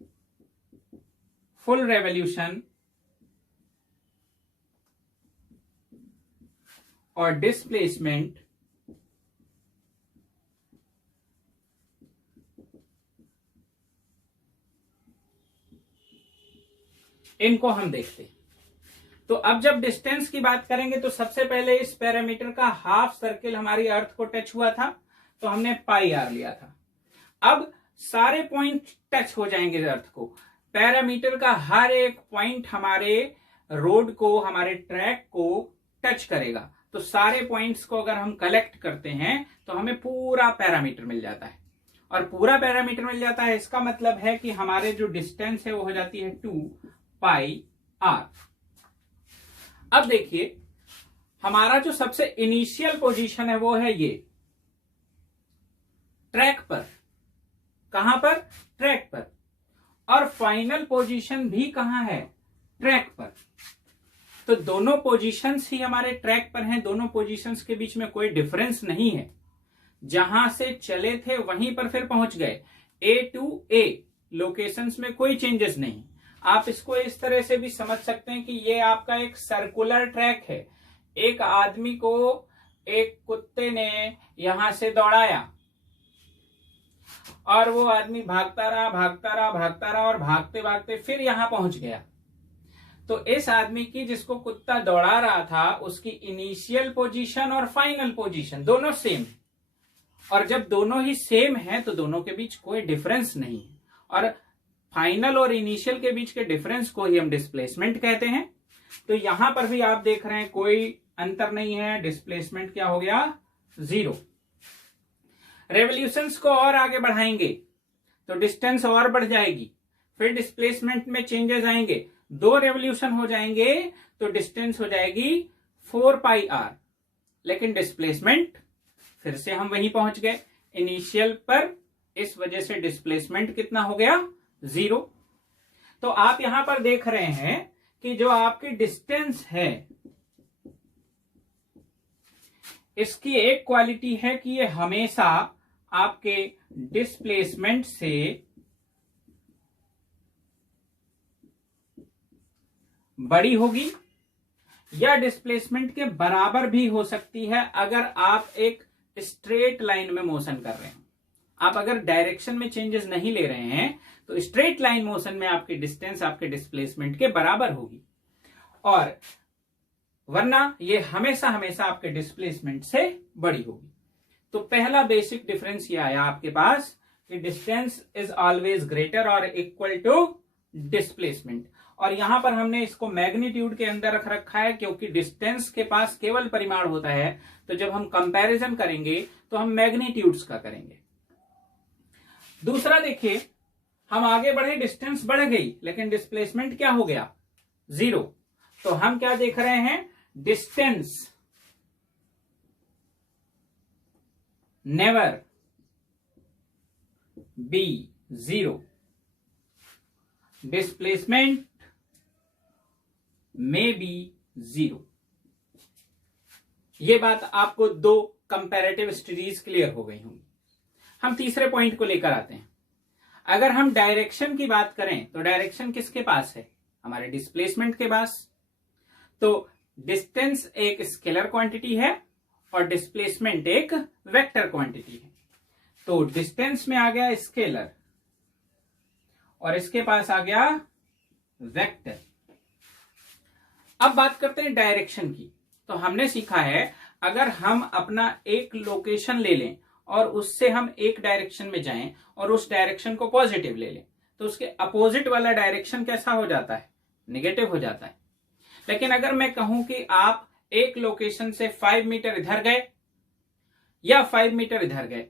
फुल रेवोल्यूशन और डिस्प्लेसमेंट इनको हम देखते हैं। तो अब जब डिस्टेंस की बात करेंगे तो सबसे पहले इस पैरामीटर का हाफ सर्किल हमारी अर्थ को टच हुआ था तो हमने पाई आर लिया था। अब सारे पॉइंट टच हो जाएंगे अर्थ को, पैरामीटर का हर एक पॉइंट हमारे रोड को, हमारे ट्रैक को टच करेगा। तो सारे पॉइंट्स को अगर हम कलेक्ट करते हैं तो हमें पूरा पैरामीटर मिल जाता है, और पूरा पैरामीटर मिल जाता है इसका मतलब है कि हमारे जो डिस्टेंस है वो हो जाती है 2 पाई आर। अब देखिए हमारा जो सबसे इनिशियल पोजीशन है वो है ये ट्रैक पर। कहां पर? ट्रैक पर। और फाइनल पोजीशन भी कहां है? ट्रैक पर। तो दोनों पोजीशंस ही हमारे ट्रैक पर हैं, दोनों पोजीशंस के बीच में कोई डिफरेंस नहीं है। जहां से चले थे वहीं पर फिर पहुंच गए। ए टू ए लोकेशंस में कोई चेंजेस नहीं। आप इसको इस तरह से भी समझ सकते हैं कि ये आपका एक सर्कुलर ट्रैक है। एक आदमी को एक कुत्ते ने यहां से दौड़ाया, और वो आदमी भागता रहा भागता रहा भागता रहा और भागते भागते फिर यहां पहुंच गया। तो इस आदमी की, जिसको कुत्ता दौड़ा रहा था, उसकी इनिशियल पोजीशन और फाइनल पोजीशन दोनों सेम है। और जब दोनों ही सेम है तो दोनों के बीच कोई डिफरेंस नहीं है, और फाइनल और इनिशियल के बीच के डिफरेंस को ही हम डिस्प्लेसमेंट कहते हैं। तो यहां पर भी आप देख रहे हैं कोई अंतर नहीं है, डिस्प्लेसमेंट क्या हो गया, 0। रेवोल्यूशंस को और आगे बढ़ाएंगे तो डिस्टेंस और बढ़ जाएगी, फिर डिस्प्लेसमेंट में चेंजेस आएंगे, 2 रेवोल्यूशन हो जाएंगे तो डिस्टेंस हो जाएगी 4πr, लेकिन डिस्प्लेसमेंट फिर से हम वहीं पहुंच गए इनिशियल पर, इस वजह से डिस्प्लेसमेंट कितना हो गया, 0। तो आप यहां पर देख रहे हैं कि जो आपकी डिस्टेंस है इसकी एक क्वालिटी है कि ये हमेशा आपके डिस्प्लेसमेंट से बड़ी होगी या डिस्प्लेसमेंट के बराबर भी हो सकती है अगर आप एक स्ट्रेट लाइन में मोशन कर रहे हैं। आप अगर डायरेक्शन में चेंजेस नहीं ले रहे हैं तो स्ट्रेट लाइन मोशन में आपकी डिस्टेंस आपके डिस्प्लेसमेंट के बराबर होगी, और वरना ये हमेशा हमेशा आपके डिस्प्लेसमेंट से बड़ी होगी। तो पहला बेसिक डिफरेंस ये आया आपके पास कि डिस्टेंस इज ऑलवेज ग्रेटर और इक्वल टू डिस्प्लेसमेंट। और यहां पर हमने इसको मैग्नीट्यूड के अंदर रख रखा है क्योंकि डिस्टेंस के पास केवल परिमाण होता है, तो जब हम कंपैरिजन करेंगे तो हम मैग्नीट्यूड्स का करेंगे। दूसरा देखिए, हम आगे बढ़े, डिस्टेंस बढ़ गई लेकिन डिस्प्लेसमेंट क्या हो गया, 0। तो हम क्या देख रहे हैं, डिस्टेंस नेवर बी 0, डिस्प्लेसमेंट में बी 0। ये बात आपको 2 कंपैरेटिव स्टडीज क्लियर हो गई होंगी। हम तीसरे पॉइंट को लेकर आते हैं। अगर हम डायरेक्शन की बात करें तो डायरेक्शन किसके पास है, हमारे डिस्प्लेसमेंट के पास। तो डिस्टेंस एक स्केलर क्वांटिटी है और डिस्प्लेसमेंट एक वेक्टर क्वांटिटी है। तो डिस्टेंस में आ गया स्केलर और इसके पास आ गया वेक्टर। अब बात करते हैं डायरेक्शन की। तो हमने सीखा है अगर हम अपना एक लोकेशन ले लें और उससे हम एक डायरेक्शन में जाएं और उस डायरेक्शन को पॉजिटिव ले लें तो उसके अपोजिट वाला डायरेक्शन कैसा हो जाता है, नेगेटिव हो जाता है। लेकिन अगर मैं कहूं कि आप एक लोकेशन से 5 मीटर इधर गए या 5 मीटर इधर गए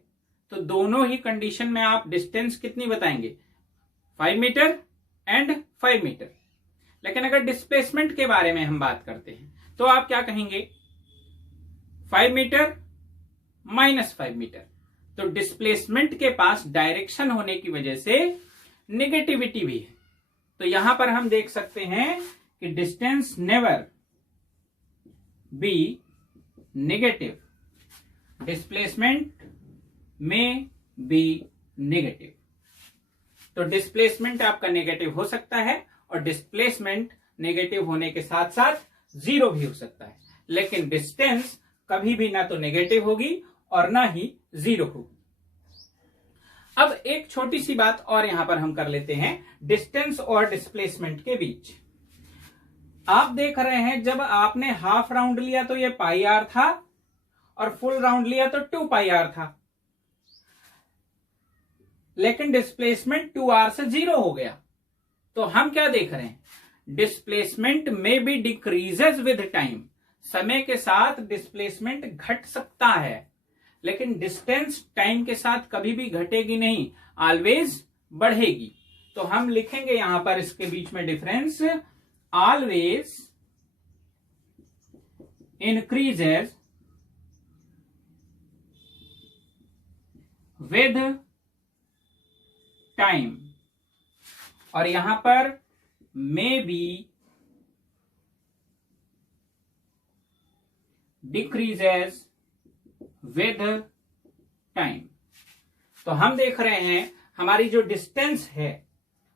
तो दोनों ही कंडीशन में आप डिस्टेंस कितनी बताएंगे, 5 मीटर एंड 5 मीटर। लेकिन अगर डिस्प्लेसमेंट के बारे में हम बात करते हैं तो आप क्या कहेंगे, 5 मीटर माइनस 5 मीटर। तो डिस्प्लेसमेंट के पास डायरेक्शन होने की वजह से नेगेटिविटी भी है। तो यहां पर हम देख सकते हैं कि distance never be negative, displacement में बी नेगेटिव। तो डिस्प्लेसमेंट आपका नेगेटिव हो सकता है और डिस्प्लेसमेंट नेगेटिव होने के साथ साथ 0 भी हो सकता है, लेकिन डिस्टेंस कभी भी ना तो नेगेटिव होगी और ना ही 0 होगी। अब एक छोटी सी बात और यहां पर हम कर लेते हैं डिस्टेंस और डिस्प्लेसमेंट के बीच। आप देख रहे हैं जब आपने हाफ राउंड लिया तो ये πr था और फुल राउंड लिया तो 2πr था, लेकिन डिस्प्लेसमेंट 2r से 0 हो गया। तो हम क्या देख रहे हैं, डिस्प्लेसमेंट में भी डिक्रीजेस विद टाइम, समय के साथ डिस्प्लेसमेंट घट सकता है लेकिन डिस्टेंस टाइम के साथ कभी भी घटेगी नहीं, ऑलवेज बढ़ेगी। तो हम लिखेंगे यहां पर इसके बीच में difference, always increases with time, और यहां पर may be decreases with time. तो हम देख रहे हैं हमारी जो डिस्टेंस है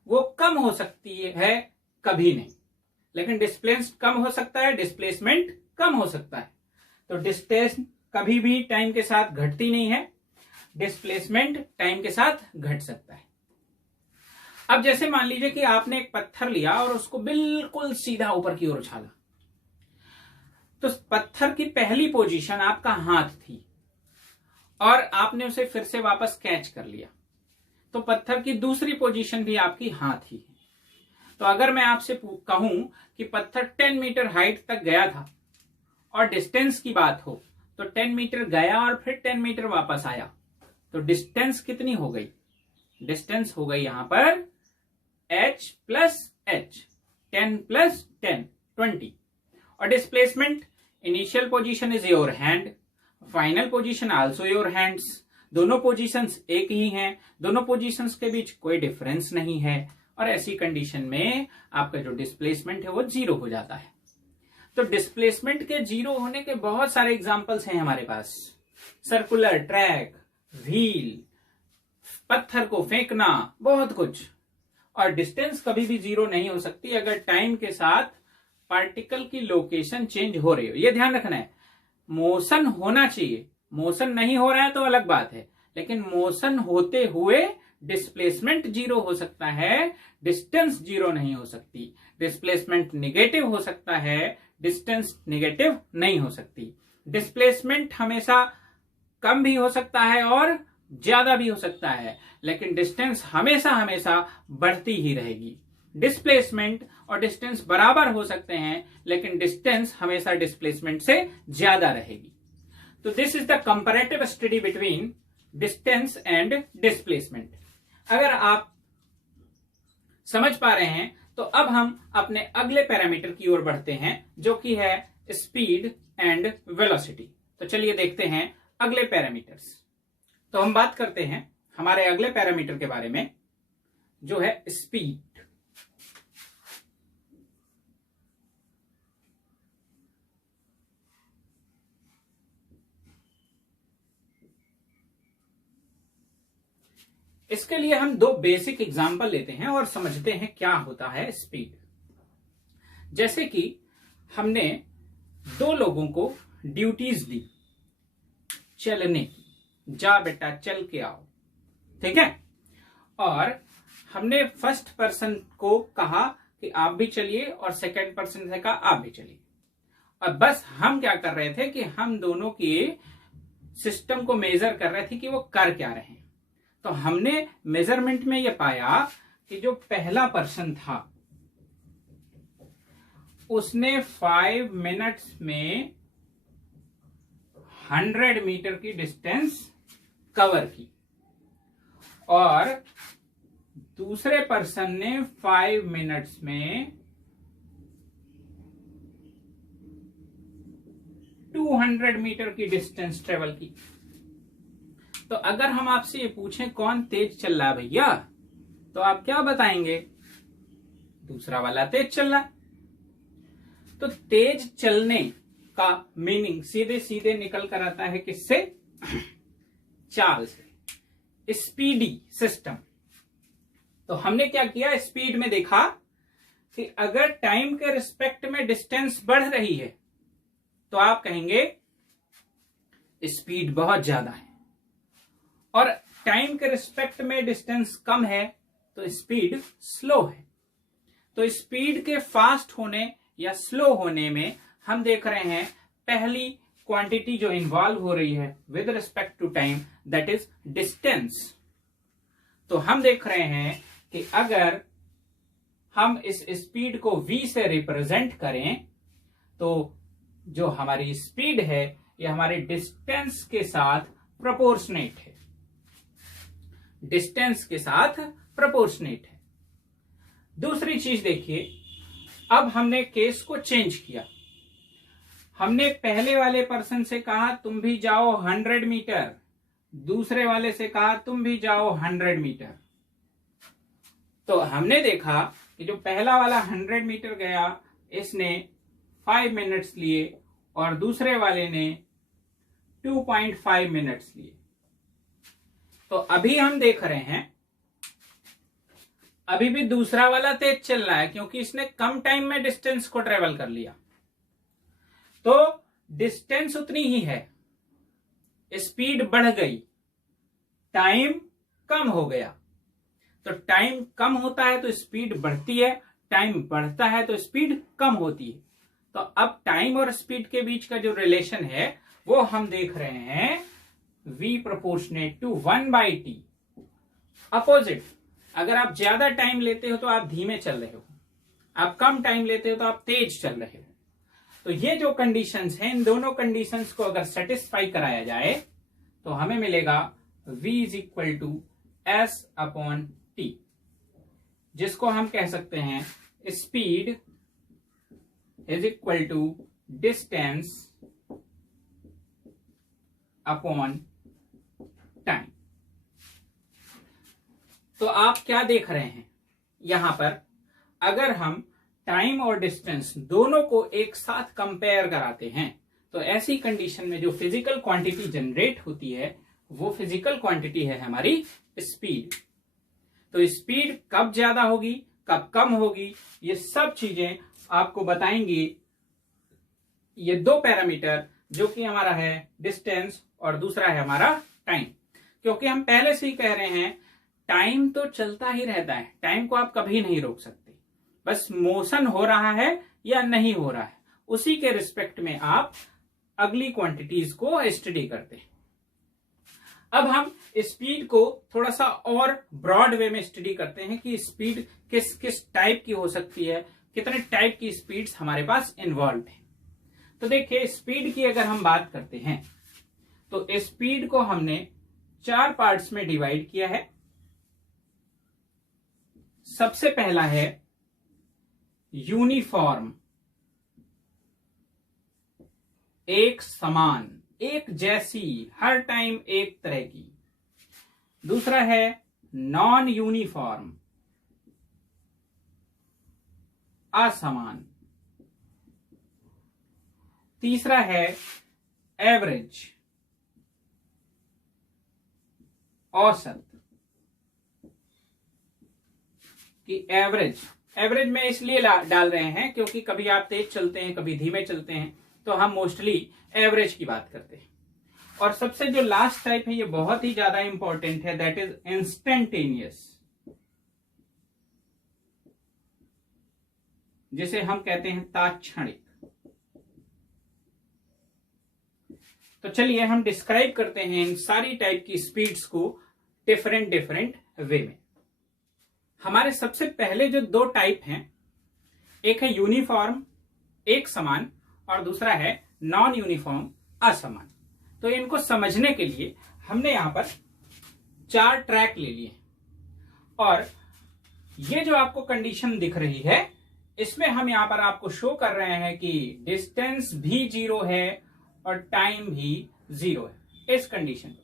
वो कम हो सकती है, कभी नहीं, लेकिन डिस्टेंस कम हो सकता है, डिस्प्लेसमेंट कम हो सकता है। तो डिस्टेंस कभी भी टाइम के साथ घटती नहीं है, डिस्प्लेसमेंट टाइम के साथ घट सकता है। अब जैसे मान लीजिए कि आपने एक पत्थर लिया और उसको बिल्कुल सीधा ऊपर की ओर उछाला, तो पत्थर की पहली पोजीशन आपका हाथ थी और आपने उसे फिर से वापस कैच कर लिया, तो पत्थर की दूसरी पोजीशन भी आपकी हाथ ही है। तो अगर मैं आपसे कहूं कि पत्थर 10 मीटर हाइट तक गया था और डिस्टेंस की बात हो तो 10 मीटर गया और फिर 10 मीटर वापस आया, तो डिस्टेंस कितनी हो गई? डिस्टेंस हो गई यहां पर h प्लस h, 10 प्लस 10, 20। और displacement, initial position is your hand, final position also your hands, दोनों पोजीशंस एक ही हैं, दोनों पोजीशंस के बीच कोई डिफरेंस नहीं है, और ऐसी कंडीशन में आपका जो डिस्प्लेसमेंट है वो जीरो हो जाता है। तो डिस्प्लेसमेंट के जीरो होने के बहुत सारे एग्जांपल्स हैं हमारे पास, सर्कुलर ट्रैक, व्हील, पत्थर को फेंकना, बहुत कुछ। और डिस्टेंस कभी भी जीरो नहीं हो सकती अगर टाइम के साथ पार्टिकल की लोकेशन चेंज हो रही हो। यह ध्यान रखना है, मोशन होना चाहिए, मोशन नहीं हो रहा है तो अलग बात है, लेकिन मोशन होते हुए डिस्प्लेसमेंट जीरो हो सकता है, डिस्टेंस जीरो नहीं हो सकती। डिस्प्लेसमेंट निगेटिव हो सकता है, डिस्टेंस निगेटिव नहीं हो सकती। डिस्प्लेसमेंट हमेशा कम भी हो सकता है और ज्यादा भी हो सकता है, लेकिन डिस्टेंस हमेशा हमेशा बढ़ती ही रहेगी। डिस्प्लेसमेंट और डिस्टेंस बराबर हो सकते हैं, लेकिन डिस्टेंस हमेशा डिस्प्लेसमेंट से ज्यादा रहेगी। तो this is the comparative study between distance and displacement. अगर आप समझ पा रहे हैं तो अब हम अपने अगले पैरामीटर की ओर बढ़ते हैं, जो कि है स्पीड एंड वेलोसिटी। तो चलिए देखते हैं अगले पैरामीटर्स। तो हम बात करते हैं हमारे अगले पैरामीटर के बारे में, जो है स्पीड। इसके लिए हम दो बेसिक एग्जांपल लेते हैं और समझते हैं क्या होता है स्पीड। जैसे कि हमने दो लोगों को ड्यूटीज दी चलने की, जा बेटा चल के आओ, ठीक है, और हमने फर्स्ट पर्सन को कहा कि आप भी चलिए और सेकंड पर्सन से कहा आप भी चलिए। और बस हम क्या कर रहे थे कि हम दोनों के सिस्टम को मेजर कर रहे थे कि वो कर क्या रहे हैं। तो हमने मेजरमेंट में ये पाया कि जो पहला पर्सन था उसने 5 मिनट्स में 100 मीटर की डिस्टेंस कवर की, और दूसरे पर्सन ने 5 मिनट्स में 200 मीटर की डिस्टेंस ट्रेवल की। तो अगर हम आपसे ये पूछें कौन तेज चल रहा है भैया, तो आप क्या बताएंगे? दूसरा वाला तेज चल रहा है। तो तेज चलने का मीनिंग सीधे सीधे निकल कर आता है किससे? चाल से, स्पीडी सिस्टम। तो हमने क्या किया, स्पीड में देखा कि अगर टाइम के रिस्पेक्ट में डिस्टेंस बढ़ रही है तो आप कहेंगे स्पीड बहुत ज्यादा है, और टाइम के रिस्पेक्ट में डिस्टेंस कम है तो स्पीड स्लो है। तो स्पीड के फास्ट होने या स्लो होने में हम देख रहे हैं पहली क्वांटिटी जो इन्वॉल्व हो रही है with respect to time, that is distance. तो हम देख रहे हैं कि अगर हम इस स्पीड को v से रिप्रेजेंट करें तो जो हमारी स्पीड है ये हमारे डिस्टेंस के साथ प्रोपोर्शनेट है, डिस्टेंस के साथ प्रोपोर्शनेट है। दूसरी चीज देखिए, अब हमने केस को चेंज किया। हमने पहले वाले पर्सन से कहा तुम भी जाओ 100 मीटर, दूसरे वाले से कहा तुम भी जाओ 100 मीटर। तो हमने देखा कि जो पहला वाला 100 मीटर गया इसने 5 मिनट्स लिए और दूसरे वाले ने 2.5 मिनट्स लिए। तो अभी हम देख रहे हैं अभी भी दूसरा वाला तेज चल रहा है क्योंकि इसने कम टाइम में डिस्टेंस को ट्रेवल कर लिया। तो डिस्टेंस उतनी ही है, स्पीड बढ़ गई, टाइम कम हो गया। तो टाइम कम होता है तो स्पीड बढ़ती है, टाइम बढ़ता है तो स्पीड कम होती है। तो अब टाइम और स्पीड के बीच का जो रिलेशन है वो हम देख रहे हैं v proportionate to 1/t। Opposite, अगर आप ज्यादा टाइम लेते हो तो आप धीमे चल रहे हो, आप कम टाइम लेते हो तो आप तेज चल रहे हो। तो ये जो कंडीशंस हैं, इन दोनों कंडीशंस को अगर सेटिस्फाई कराया जाए तो हमें मिलेगा v is equal to s upon t, जिसको हम कह सकते हैं speed is equal to distance upon time. तो आप क्या देख रहे हैं यहां पर, अगर हम टाइम और डिस्टेंस दोनों को एक साथ कंपेयर कराते हैं तो ऐसी कंडीशन में जो फिजिकल क्वांटिटी जनरेट होती है वो फिजिकल क्वांटिटी है हमारी स्पीड। तो स्पीड कब ज्यादा होगी, कब कम होगी, ये सब चीजें आपको बताएंगी ये दो पैरामीटर, जो कि हमारा है डिस्टेंस और दूसरा है हमारा टाइम। क्योंकि हम पहले से ही कह रहे हैं टाइम तो चलता ही रहता है, टाइम को आप कभी नहीं रोक सकते, बस मोशन हो रहा है या नहीं हो रहा है, उसी के रिस्पेक्ट में आप अगली क्वांटिटीज को स्टडी करते हैं। अब हम स्पीड को थोड़ा सा और ब्रॉड वे में स्टडी करते हैं कि स्पीड किस किस टाइप की हो सकती है, कितने टाइप की स्पीड्स हमारे पास इन्वॉल्व है। तो देखिए, स्पीड की अगर हम बात करते हैं तो स्पीड को हमने 4 पार्ट्स में डिवाइड किया है। सबसे पहला है यूनिफॉर्म, एक समान, एक जैसी, हर टाइम एक तरह की। दूसरा है नॉन यूनिफॉर्म, असमान। तीसरा है एवरेज, औसत। कि एवरेज में इसलिए डाल रहे हैं क्योंकि कभी आप तेज चलते हैं, कभी धीमे चलते हैं, तो हम मोस्टली एवरेज की बात करते हैं। और सबसे जो लास्ट टाइप है ये बहुत ही ज्यादा इंपॉर्टेंट है, दैट इज इंस्टेंटेनियस, जिसे हम कहते हैं तात्क्षणिक। तो चलिए हम डिस्क्राइब करते हैं इन सारी टाइप की स्पीड्स को डिफरेंट वे में। हमारे सबसे पहले जो 2 टाइप हैं, एक है यूनिफॉर्म एक समान और दूसरा है नॉन यूनिफॉर्म असमान। तो इनको समझने के लिए हमने यहां पर 4 ट्रैक ले लिए और ये जो आपको कंडीशन दिख रही है इसमें हम यहां पर आपको शो कर रहे हैं कि डिस्टेंस भी 0 है और टाइम भी 0 है इस कंडीशन पर।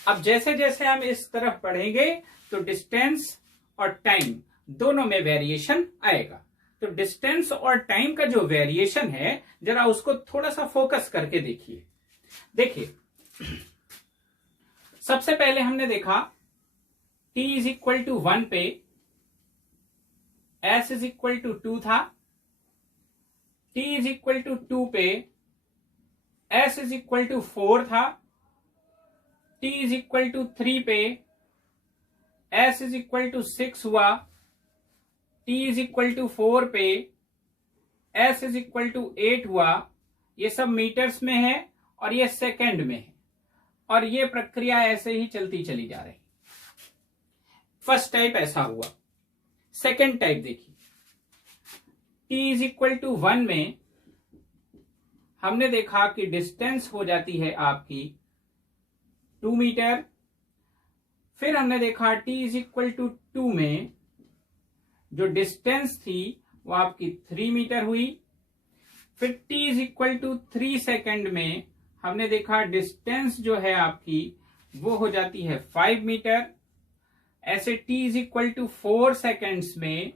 अब जैसे जैसे हम इस तरफ बढ़ेंगे तो डिस्टेंस और टाइम दोनों में वेरिएशन आएगा। तो डिस्टेंस और टाइम का जो वेरिएशन है जरा उसको थोड़ा सा फोकस करके देखिए सबसे पहले हमने देखा t इज इक्वल टू 1 पे s इज इक्वल टू 2 था, t इज इक्वल टू 2 पे s इज इक्वल टू 4 था, t इज इक्वल टू 3 पे s इज इक्वल टू 6 हुआ, t इज इक्वल टू 4 पे s इज इक्वल टू 8 हुआ। ये सब मीटर्स में है और ये सेकंड में है और ये प्रक्रिया ऐसे ही चलती चली जा रही। फर्स्ट टाइप ऐसा हुआ। सेकंड टाइप देखिए, t इज इक्वल टू 1 में हमने देखा कि डिस्टेंस हो जाती है आपकी 2 मीटर। फिर हमने देखा t इज इक्वल टू 2 में जो डिस्टेंस थी वो आपकी 3 मीटर हुई। फिर t is equal to 3 second में हमने देखा डिस्टेंस जो है आपकी वो हो जाती है 5 मीटर। ऐसे t is equal to 4 seconds में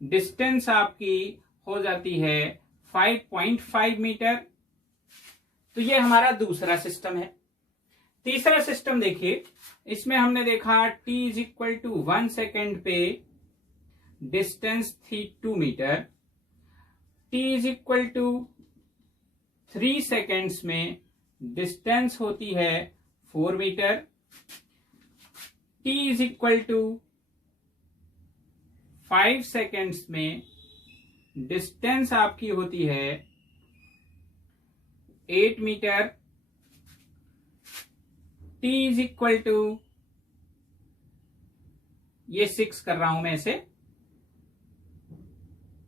डिस्टेंस आपकी हो जाती है 5.5 मीटर। तो ये हमारा दूसरा सिस्टम है। तीसरा सिस्टम देखिए, इसमें हमने देखा t is equal to 1 second पे डिस्टेंस थी 2 metre. t is equal to 3 seconds में डिस्टेंस होती है 4 metre. t is equal to 5 seconds में डिस्टेंस आपकी होती है 8 metre. t is equal to, ये 6 कर रहा हूं मैं इसे,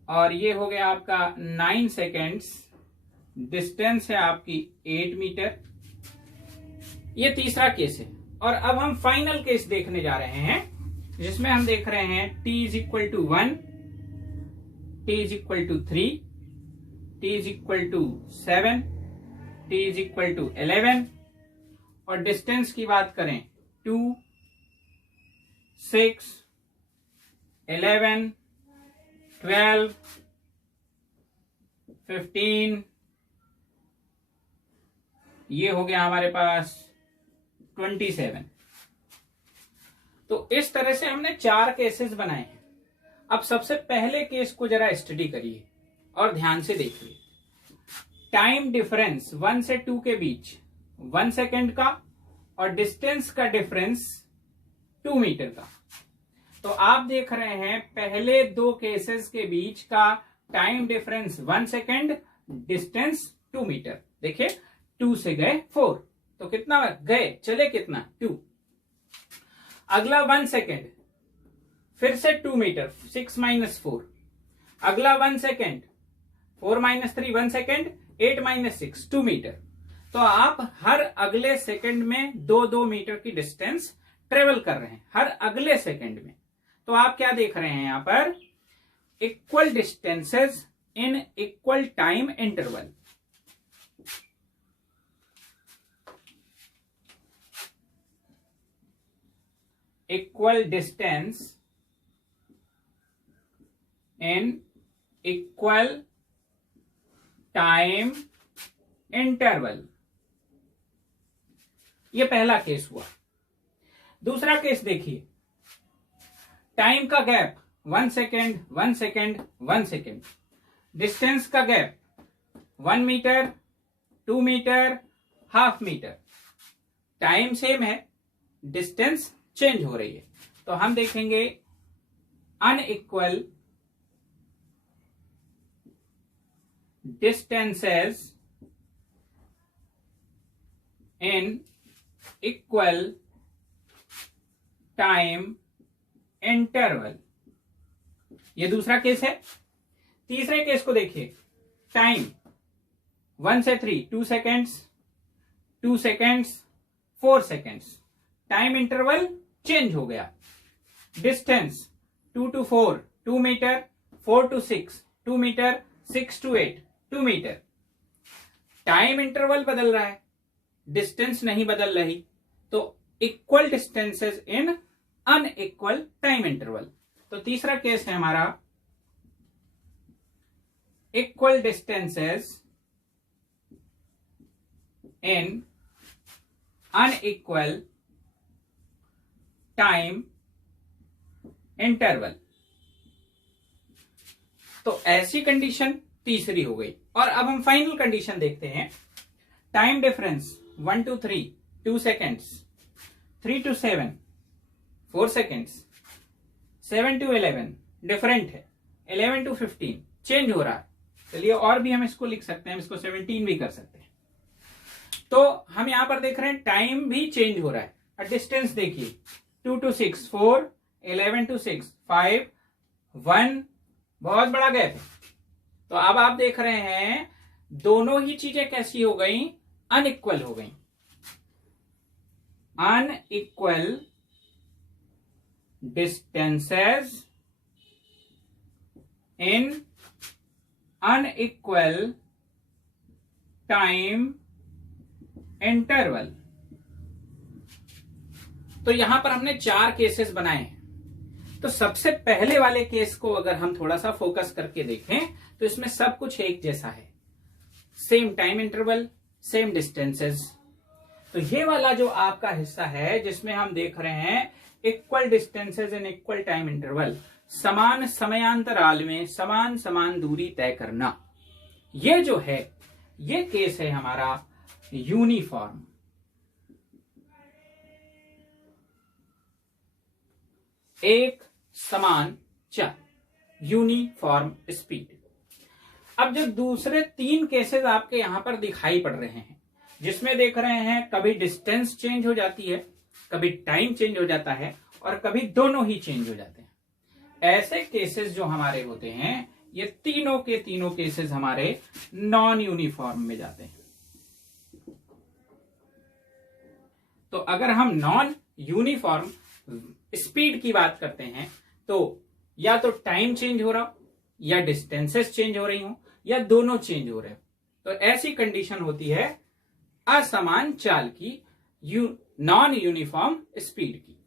और ये हो गया आपका 9 सेकेंड्स, डिस्टेंस है आपकी 8 मीटर। ये तीसरा केस है। और अब हम फाइनल केस देखने जा रहे हैं, जिसमें हम देख रहे हैं t is equal to 1, t is equal to 3, t is equal to 7, t is equal to 11, और डिस्टेंस की बात करें 2, 6, 11, 12, 15, ये हो गया हमारे पास 27। तो इस तरह से हमने 4 केसेस बनाए हैं। अब सबसे पहले केस को जरा स्टडी करिए और ध्यान से देखिए। टाइम डिफरेंस 1 से 2 के बीच 1 सेकेंड का, और डिस्टेंस का डिफरेंस 2 मीटर का। तो आप देख रहे हैं पहले 2 केसेस के बीच का time difference 1 second, distance 2 metre. देखिए 2 से गए 4, तो कितना गए, चले कितना 2। अगला 1 सेकेंड, फिर से 2 मीटर, 6 माइनस 4। अगला 1 second, 4 minus 3 1 second, 8 minus 6 2 metre. तो आप हर अगले सेकेंड में 2-2 मीटर की डिस्टेंस ट्रेवल कर रहे हैं, हर अगले सेकेंड में। तो आप क्या देख रहे हैं यहां पर, equal distances in equal time interval. Equal distance in equal time interval, ये पहला केस हुआ। दूसरा केस देखिए, टाइम का gap 1 second 1 second 1 second, distance का gap 1 metre 2 metre half metre. Time same है, डिस्टेंस चेंज हो रही है। तो हम देखेंगे unequal distances in equal time interval, ये दूसरा केस है। तीसरे केस को देखिए, टाइम 1 से 3 2 seconds 2 seconds 4 seconds, time interval change हो गया। Distance 2 to 4 2 metre, 4 to 6 2 metre, 6 to 8 2 metre. Time interval बदल रहा है, डिस्टेंस नहीं बदल रही। तो equal distances in unequal time interval. तो तीसरा केस है हमारा equal distances in unequal time interval. तो ऐसी कंडीशन तीसरी हो गई। और अब हम फाइनल कंडीशन देखते हैं। Time difference 1 to 3 2 seconds, 3 to 7 4 seconds, 7 to 11 different है, 11 to 15 चेंज हो रहा है। चलिए और भी हम इसको लिख सकते हैं, इसको 17 भी कर सकते हैं। तो हम यहां पर देख रहे हैं टाइम भी चेंज हो रहा है। और डिस्टेंस देखिए 2 to 6 4, 11 to 6 5 1, बहुत बड़ा गैप है। तो अब आप देख रहे हैं दोनों ही चीजें कैसी हो गई, अनइक्वल हो गई। Unequal distances in unequal time interval. तो यहां पर हमने 4 केसेस बनाए हैं। तो सबसे पहले वाले केस को अगर हम थोड़ा सा फोकस करके देखें तो इसमें सब कुछ एक जैसा है, same time interval, same distances. तो ये वाला जो आपका हिस्सा है जिसमें हम देख रहे हैं equal distances in equal time interval, समान समयांतराल में समान समान दूरी तय करना, ये जो है ये केस है हमारा यूनिफॉर्म। एक समान चाल, यूनिफॉर्म स्पीड। अब जो दूसरे 3 केसेस आपके यहां पर दिखाई पड़ रहे हैं, जिसमें देख रहे हैं कभी डिस्टेंस चेंज हो जाती है, कभी टाइम चेंज हो जाता है, और कभी दोनों ही चेंज हो जाते हैं, ऐसे केसेस जो हमारे होते हैं, ये तीनों के तीनों केसेस हमारे नॉन यूनिफॉर्म में जाते हैं। तो अगर हम नॉन यूनिफॉर्म स्पीड की बात करते हैं, तो या तो टाइम चेंज हो रहा हो, या डिस्टेंसेस चेंज हो रही हो, या दोनों चेंज हो रहे हो, तो ऐसी कंडीशन होती है असमान चाल की, नॉन यूनिफॉर्म स्पीड की।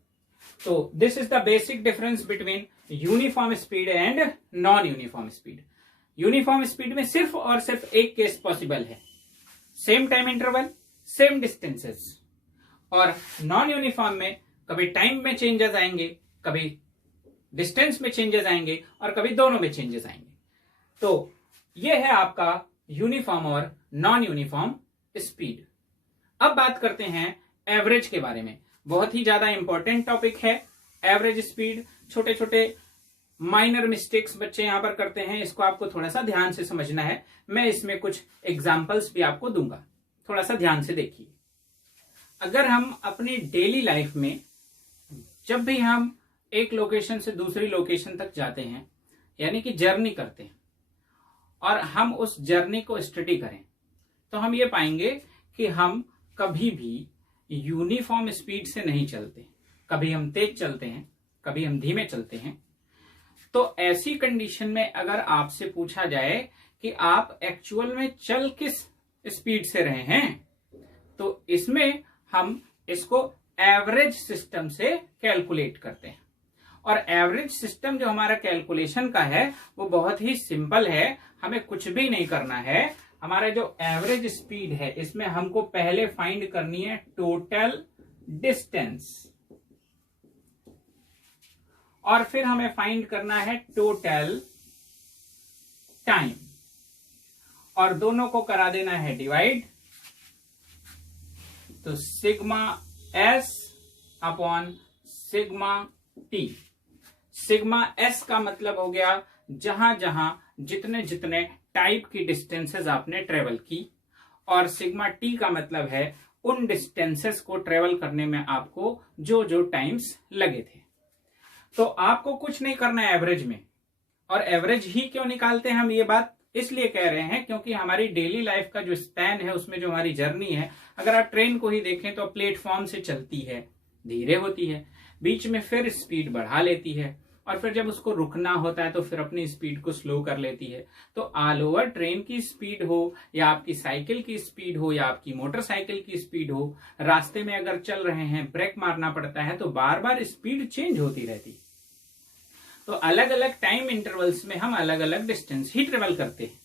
तो this is the basic difference between uniform speed and non uniform speed. Uniform speed में सिर्फ और सिर्फ एक केस पॉसिबल है, same time interval, same distances, और नॉन यूनिफॉर्म में कभी टाइम में चेंजेस आएंगे, कभी डिस्टेंस में चेंजेस आएंगे, और कभी दोनों में चेंजेस आएंगे। तो यह है आपका यूनिफॉर्म और नॉन यूनिफॉर्म स्पीड। अब बात करते हैं एवरेज के बारे में। बहुत ही ज्यादा इंपॉर्टेंट टॉपिक है एवरेज स्पीड। छोटे छोटे माइनर मिस्टेक्स बच्चे यहां पर करते हैं, इसको आपको थोड़ा सा ध्यान से समझना है। मैं इसमें कुछ एग्जांपल्स भी आपको दूंगा, थोड़ा सा ध्यान से देखिए। अगर हम अपनी डेली लाइफ में जब भी हम एक लोकेशन से दूसरी लोकेशन तक जाते हैं, यानी कि जर्नी करते हैं, और हम उस जर्नी को स्टडी करें, तो हम ये पाएंगे कि हम कभी भी यूनिफॉर्म स्पीड से नहीं चलते। कभी हम तेज चलते हैं, कभी हम धीमे चलते हैं। तो ऐसी कंडीशन में अगर आपसे पूछा जाए कि आप एक्चुअल में चल किस स्पीड से रहे हैं, तो इसमें हम इसको एवरेज सिस्टम से कैलकुलेट करते हैं। और एवरेज सिस्टम जो हमारा कैलकुलेशन का है वो बहुत ही सिंपल है, हमें कुछ भी नहीं करना है। हमारा जो एवरेज स्पीड है, इसमें हमको पहले फाइंड करनी है टोटल डिस्टेंस, और फिर हमें फाइंड करना है टोटल टाइम, और दोनों को करा देना है डिवाइड। तो sigma S upon sigma T. Sigma S का मतलब हो गया जहां जहां जितने जितने टाइप की डिस्टेंसेस आपने ट्रेवल की, और सिग्मा टी का मतलब है उन डिस्टेंसेस को ट्रेवल करने में आपको जो जो टाइम्स लगे थे। तो आपको कुछ नहीं करना है एवरेज में। और एवरेज ही क्यों निकालते हैं हम, ये बात इसलिए कह रहे हैं क्योंकि हमारी डेली लाइफ का जो स्पैन है, उसमें जो हमारी जर्नी है, अगर आप ट्रेन को ही देखें तो प्लेटफॉर्म से चलती है, धीरे होती है, बीच में फिर स्पीड बढ़ा लेती है, और फिर जब उसको रुकना होता है तो फिर अपनी स्पीड को स्लो कर लेती है। तो ऑल ओवर ट्रेन की स्पीड हो, या आपकी साइकिल की स्पीड हो, या आपकी मोटरसाइकिल की स्पीड हो, रास्ते में अगर चल रहे हैं, ब्रेक मारना पड़ता है, तो बार बार स्पीड चेंज होती रहती। तो अलग अलग टाइम इंटरवल्स में हम अलग अलग डिस्टेंस ही ट्रेवल करते हैं।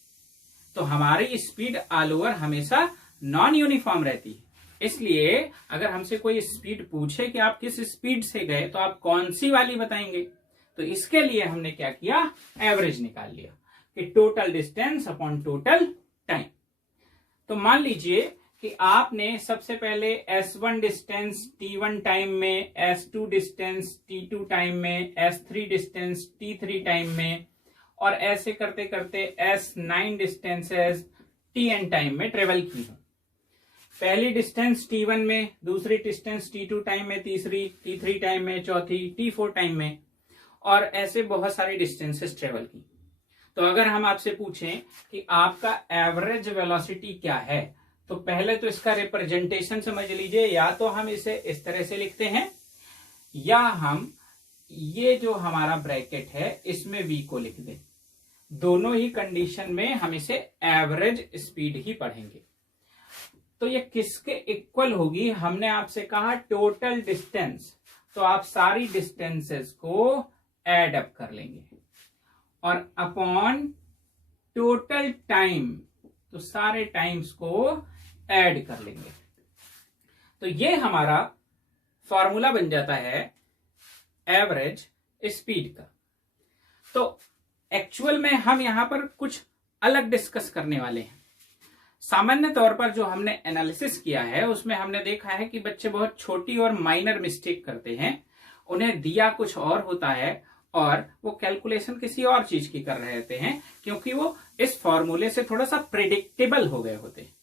तो हमारी स्पीड ऑल ओवर हमेशा नॉन यूनिफॉर्म रहती है। इसलिए अगर हमसे कोई स्पीड पूछे कि आप किस स्पीड से गए, तो आप कौन सी वाली बताएंगे। तो इसके लिए हमने क्या किया, एवरेज निकाल लिया कि total distance upon total time. तो मान लीजिए कि आपने सबसे पहले S1 डिस्टेंस T1 टाइम में, S2 डिस्टेंस T2 टाइम में, S3 डिस्टेंस T3 टाइम में, और ऐसे करते करते S9 डिस्टेंसेस Tn टाइम में ट्रेवल की हो। पहली डिस्टेंस T1 में, दूसरी डिस्टेंस T2 टाइम में, तीसरी T3 टाइम में, चौथी T4 टाइम में, और ऐसे बहुत सारी डिस्टेंसेस ट्रेवल की। तो अगर हम आपसे पूछें कि आपका एवरेज वेलोसिटी क्या है, तो पहले तो इसका रिप्रेजेंटेशन समझ लीजिए। या तो हम इसे इस तरह से लिखते हैं, या हम ये जो हमारा ब्रैकेट है इसमें v को लिख दें। दोनों ही कंडीशन में हम इसे एवरेज स्पीड ही पढ़ेंगे। तो ये किसके इक्वल होगी, हमने आपसे कहा टोटल डिस्टेंस, तो आप सारी डिस्टेंसेस को एड अप कर लेंगे, और अपॉन टोटल टाइम, तो सारे टाइम्स को ऐड कर लेंगे। तो ये हमारा फॉर्मूला बन जाता है एवरेज स्पीड का। तो एक्चुअल में हम यहां पर कुछ अलग डिस्कस करने वाले हैं। सामान्य तौर पर जो हमने एनालिसिस किया है उसमें हमने देखा है कि बच्चे बहुत छोटी और माइनर मिस्टेक करते हैं, उन्हें दिया कुछ और होता है और वो कैलकुलेशन किसी और चीज की कर रहे होते हैं, क्योंकि वो इस फॉर्मूले से थोड़ा सा प्रिडिक्टेबल हो गए होते हैं।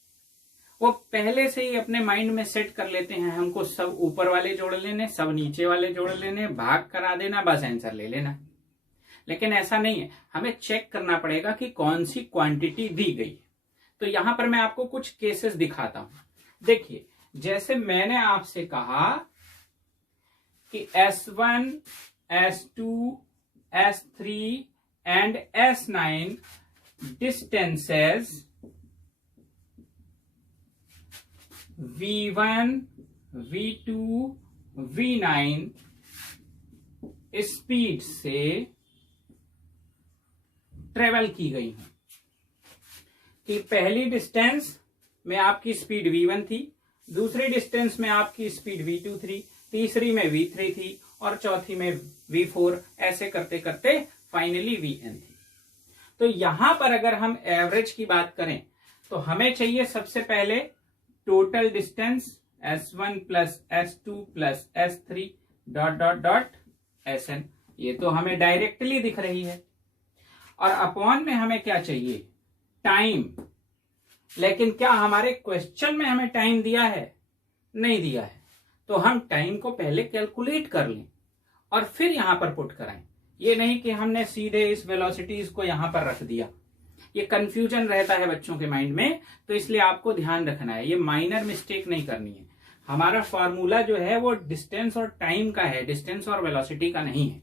वो पहले से ही अपने माइंड में सेट कर लेते हैं, हमको सब ऊपर वाले जोड़ लेने, सब नीचे वाले जोड़ लेने, भाग करा देना, बस आंसर ले लेना। लेकिन ऐसा नहीं है, हमें चेक करना पड़ेगा कि कौन सी क्वांटिटी दी गई है। तो यहां पर मैं आपको कुछ केसेस दिखाता हूं। देखिए, जैसे मैंने आपसे कहा कि S1, S2, S3 and S9 distances V1, V2, V9 speed से ट्रेवल की गई है। कि पहली डिस्टेंस में आपकी स्पीड V1 थी, दूसरी डिस्टेंस में आपकी स्पीड V2 थी, तीसरी में V3 थी और चौथी में V4, ऐसे करते करते फाइनली Vn थी। तो यहां पर अगर हम एवरेज की बात करें तो हमें चाहिए सबसे पहले total distance S1 plus S2 plus S3 dot dot dot Sn। ये तो हमें डायरेक्टली दिख रही है। और अपॉन में हमें क्या चाहिए? टाइम। लेकिन क्या हमारे क्वेश्चन में हमें टाइम दिया है? नहीं दिया है। तो हम टाइम को पहले कैलकुलेट कर लें और फिर यहां पर पुट कराएं। ये नहीं कि हमने सीधे इस वेलोसिटीज को यहां पर रख दिया। ये कंफ्यूजन रहता है बच्चों के माइंड में, तो इसलिए आपको ध्यान रखना है, ये माइनर मिस्टेक नहीं करनी है। हमारा फॉर्मूला जो है वो डिस्टेंस और टाइम का है, डिस्टेंस और वेलोसिटी का नहीं है।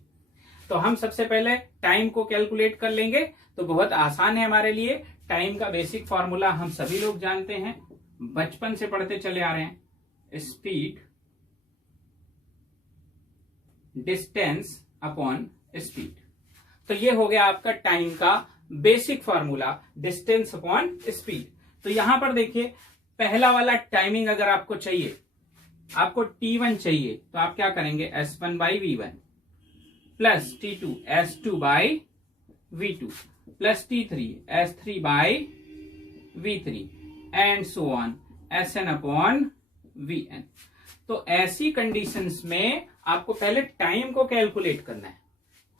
तो हम सबसे पहले टाइम को कैलकुलेट कर लेंगे, तो बहुत आसान है हमारे लिए। टाइम का बेसिक फॉर्मूला हम सभी लोग जानते हैं, बचपन से पढ़ते चले आ रहे हैं। Speed distance upon speed. तो ये हो गया आपका टाइम का basic formula, distance upon speed. तो यहां पर देखिए, पहला वाला टाइमिंग अगर आपको चाहिए, आपको T1 चाहिए, तो आप क्या करेंगे? S1 by V1 plus T2 S2 by V2 plus T3 S3 by V3 and so on Sn upon Vn। तो ऐसी कंडीशंस में आपको पहले टाइम को कैलकुलेट करना है,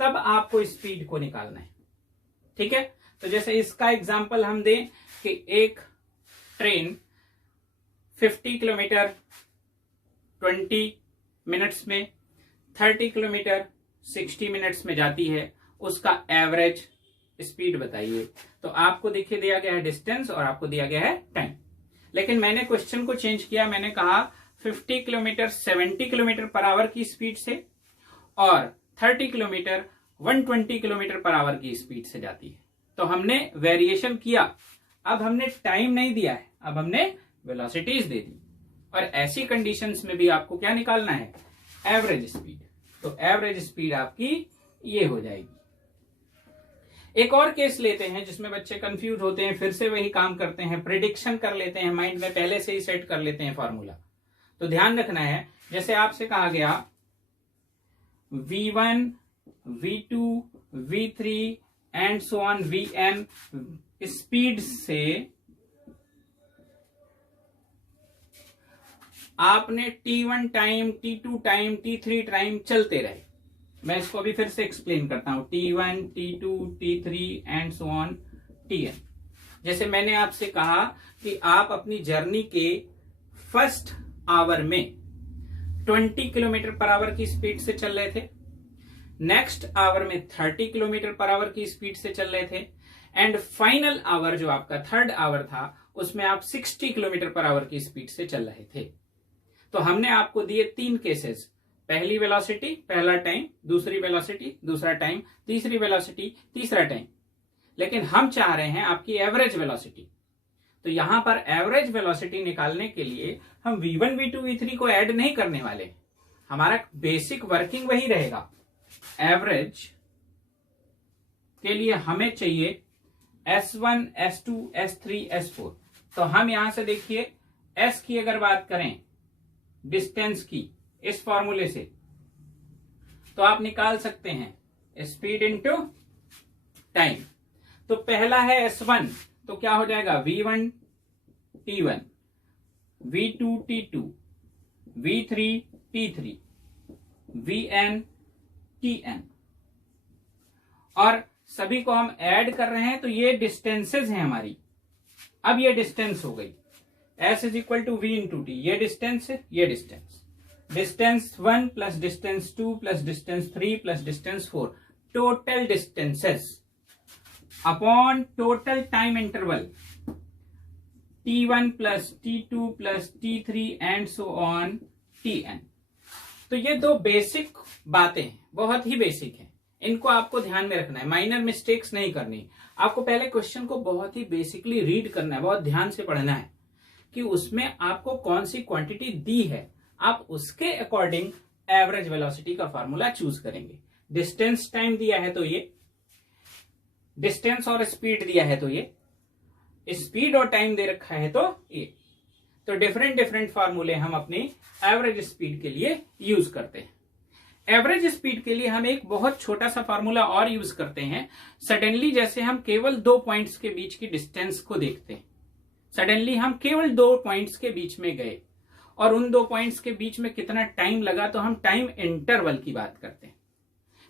तब आपको स्पीड को निकालना है। ठीक है? तो जैसे इसका एग्जांपल हम दें कि एक ट्रेन 50 किलोमीटर 20 मिनट्स में, 30 किलोमीटर 60 मिनट्स में जाती है, उसका एवरेज स्पीड बताइए। तो आपको देखिए दिया गया है डिस्टेंस और आपको दिया गया है टाइम। लेकिन मैंने क्वेश्चन को चेंज किया, मैंने कहा 50 किलोमीटर 70 किलोमीटर पर आवर की स्पीड से और 30 किलोमीटर 120 किलोमीटर पर आवर की स्पीड से जाती है। तो हमने वेरिएशन किया, अब हमने टाइम नहीं दिया है, अब हमने वेलोसिटीज दे दी। और ऐसी कंडीशंस में भी आपको क्या निकालना है? Average speed. तो एवरेज स्पीड आपकी ये हो जाएगी। एक और केस लेते हैं जिसमें बच्चे कंफ्यूज होते हैं, फिर से वही काम करते हैं, प्रिडिक्शन कर लेते हैं, माइंड में पहले से ही सेट कर लेते हैं फॉर्मूला। तो ध्यान रखना है, जैसे आपसे कहा गया V1, V2, V3 and so on Vn speed से आपने T1 time, T2 time, T3 time चलते रहे। मैं इसको अभी फिर से एक्सप्लेन करता हूं। T1, T2, T3 and so on Tn। जैसे मैंने आपसे कहा कि आप अपनी जर्नी के फर्स्ट आवर में 20 किलोमीटर पर आवर की स्पीड से चल रहे थे, नेक्स्ट आवर में 30 किलोमीटर पर आवर की स्पीड से चल रहे थे, एंड फाइनल आवर जो आपका थर्ड आवर था उसमें आप 60 किलोमीटर पर आवर की स्पीड से चल रहे थे। तो हमने आपको दिए 3 केसेस, पहली वेलोसिटी पहला टाइम, दूसरी वेलोसिटी दूसरा टाइम, तीसरी वेलोसिटी तीसरा टाइम। लेकिन हम चाह रहे हैं आपकी एवरेज वेलोसिटी। तो यहां पर एवरेज वेलोसिटी निकालने के लिए हम V1, V2, V3 को ऐड नहीं करने वाले, हमारा बेसिक वर्किंग वही रहेगा। एवरेज के लिए हमें चाहिए S1, S2, S3, S4। तो हम यहां से देखिए S की अगर बात करें, डिस्टेंस की, इस फॉर्मूले से, तो आप निकाल सकते हैं स्पीड इंटू टाइम। तो पहला है S1, तो क्या हो जाएगा? V1 T1, V2 T2, V3 T3 Vn Tn, और सभी को हम ऐड कर रहे हैं तो ये डिस्टेंसेज हैं हमारी। अब ये डिस्टेंस हो गई, S is equal to V into t, ये डिस्टेंस है, ये distance, distance 1 plus distance 2 plus distance 3 plus distance 4, total distances upon total time interval T1 plus T2 plus T3 and so on Tn। तो ये दो basic बातें हैं, बहुत ही basic है, इनको आपको ध्यान में रखना है, माइनर मिस्टेक्स नहीं करनी। आपको पहले क्वेश्चन को बहुत ही बेसिकली रीड करना है, बहुत ध्यान से पढ़ना है कि उसमें आपको कौन सी क्वांटिटी दी है, आप उसके अकॉर्डिंग एवरेज वेलोसिटी का फॉर्मूला चूज करेंगे। डिस्टेंस टाइम दिया है तो ये, डिस्टेंस और स्पीड दिया है तो ये, स्पीड और टाइम दे रखा है तो ये, तो डिफरेंट डिफरेंट फार्मूले हम अपनी एवरेज स्पीड के लिए यूज करते हैं। एवरेज स्पीड के लिए हम एक बहुत छोटा सा फार्मूला और यूज करते हैं। सडनली जैसे हम केवल 2 पॉइंट्स के बीच की डिस्टेंस को देखते हैं, सडनली हम केवल 2 पॉइंट्स के बीच में गए और उन 2 पॉइंट्स के बीच में कितना टाइम लगा, तो हम टाइम इंटरवल की बात करते हैं।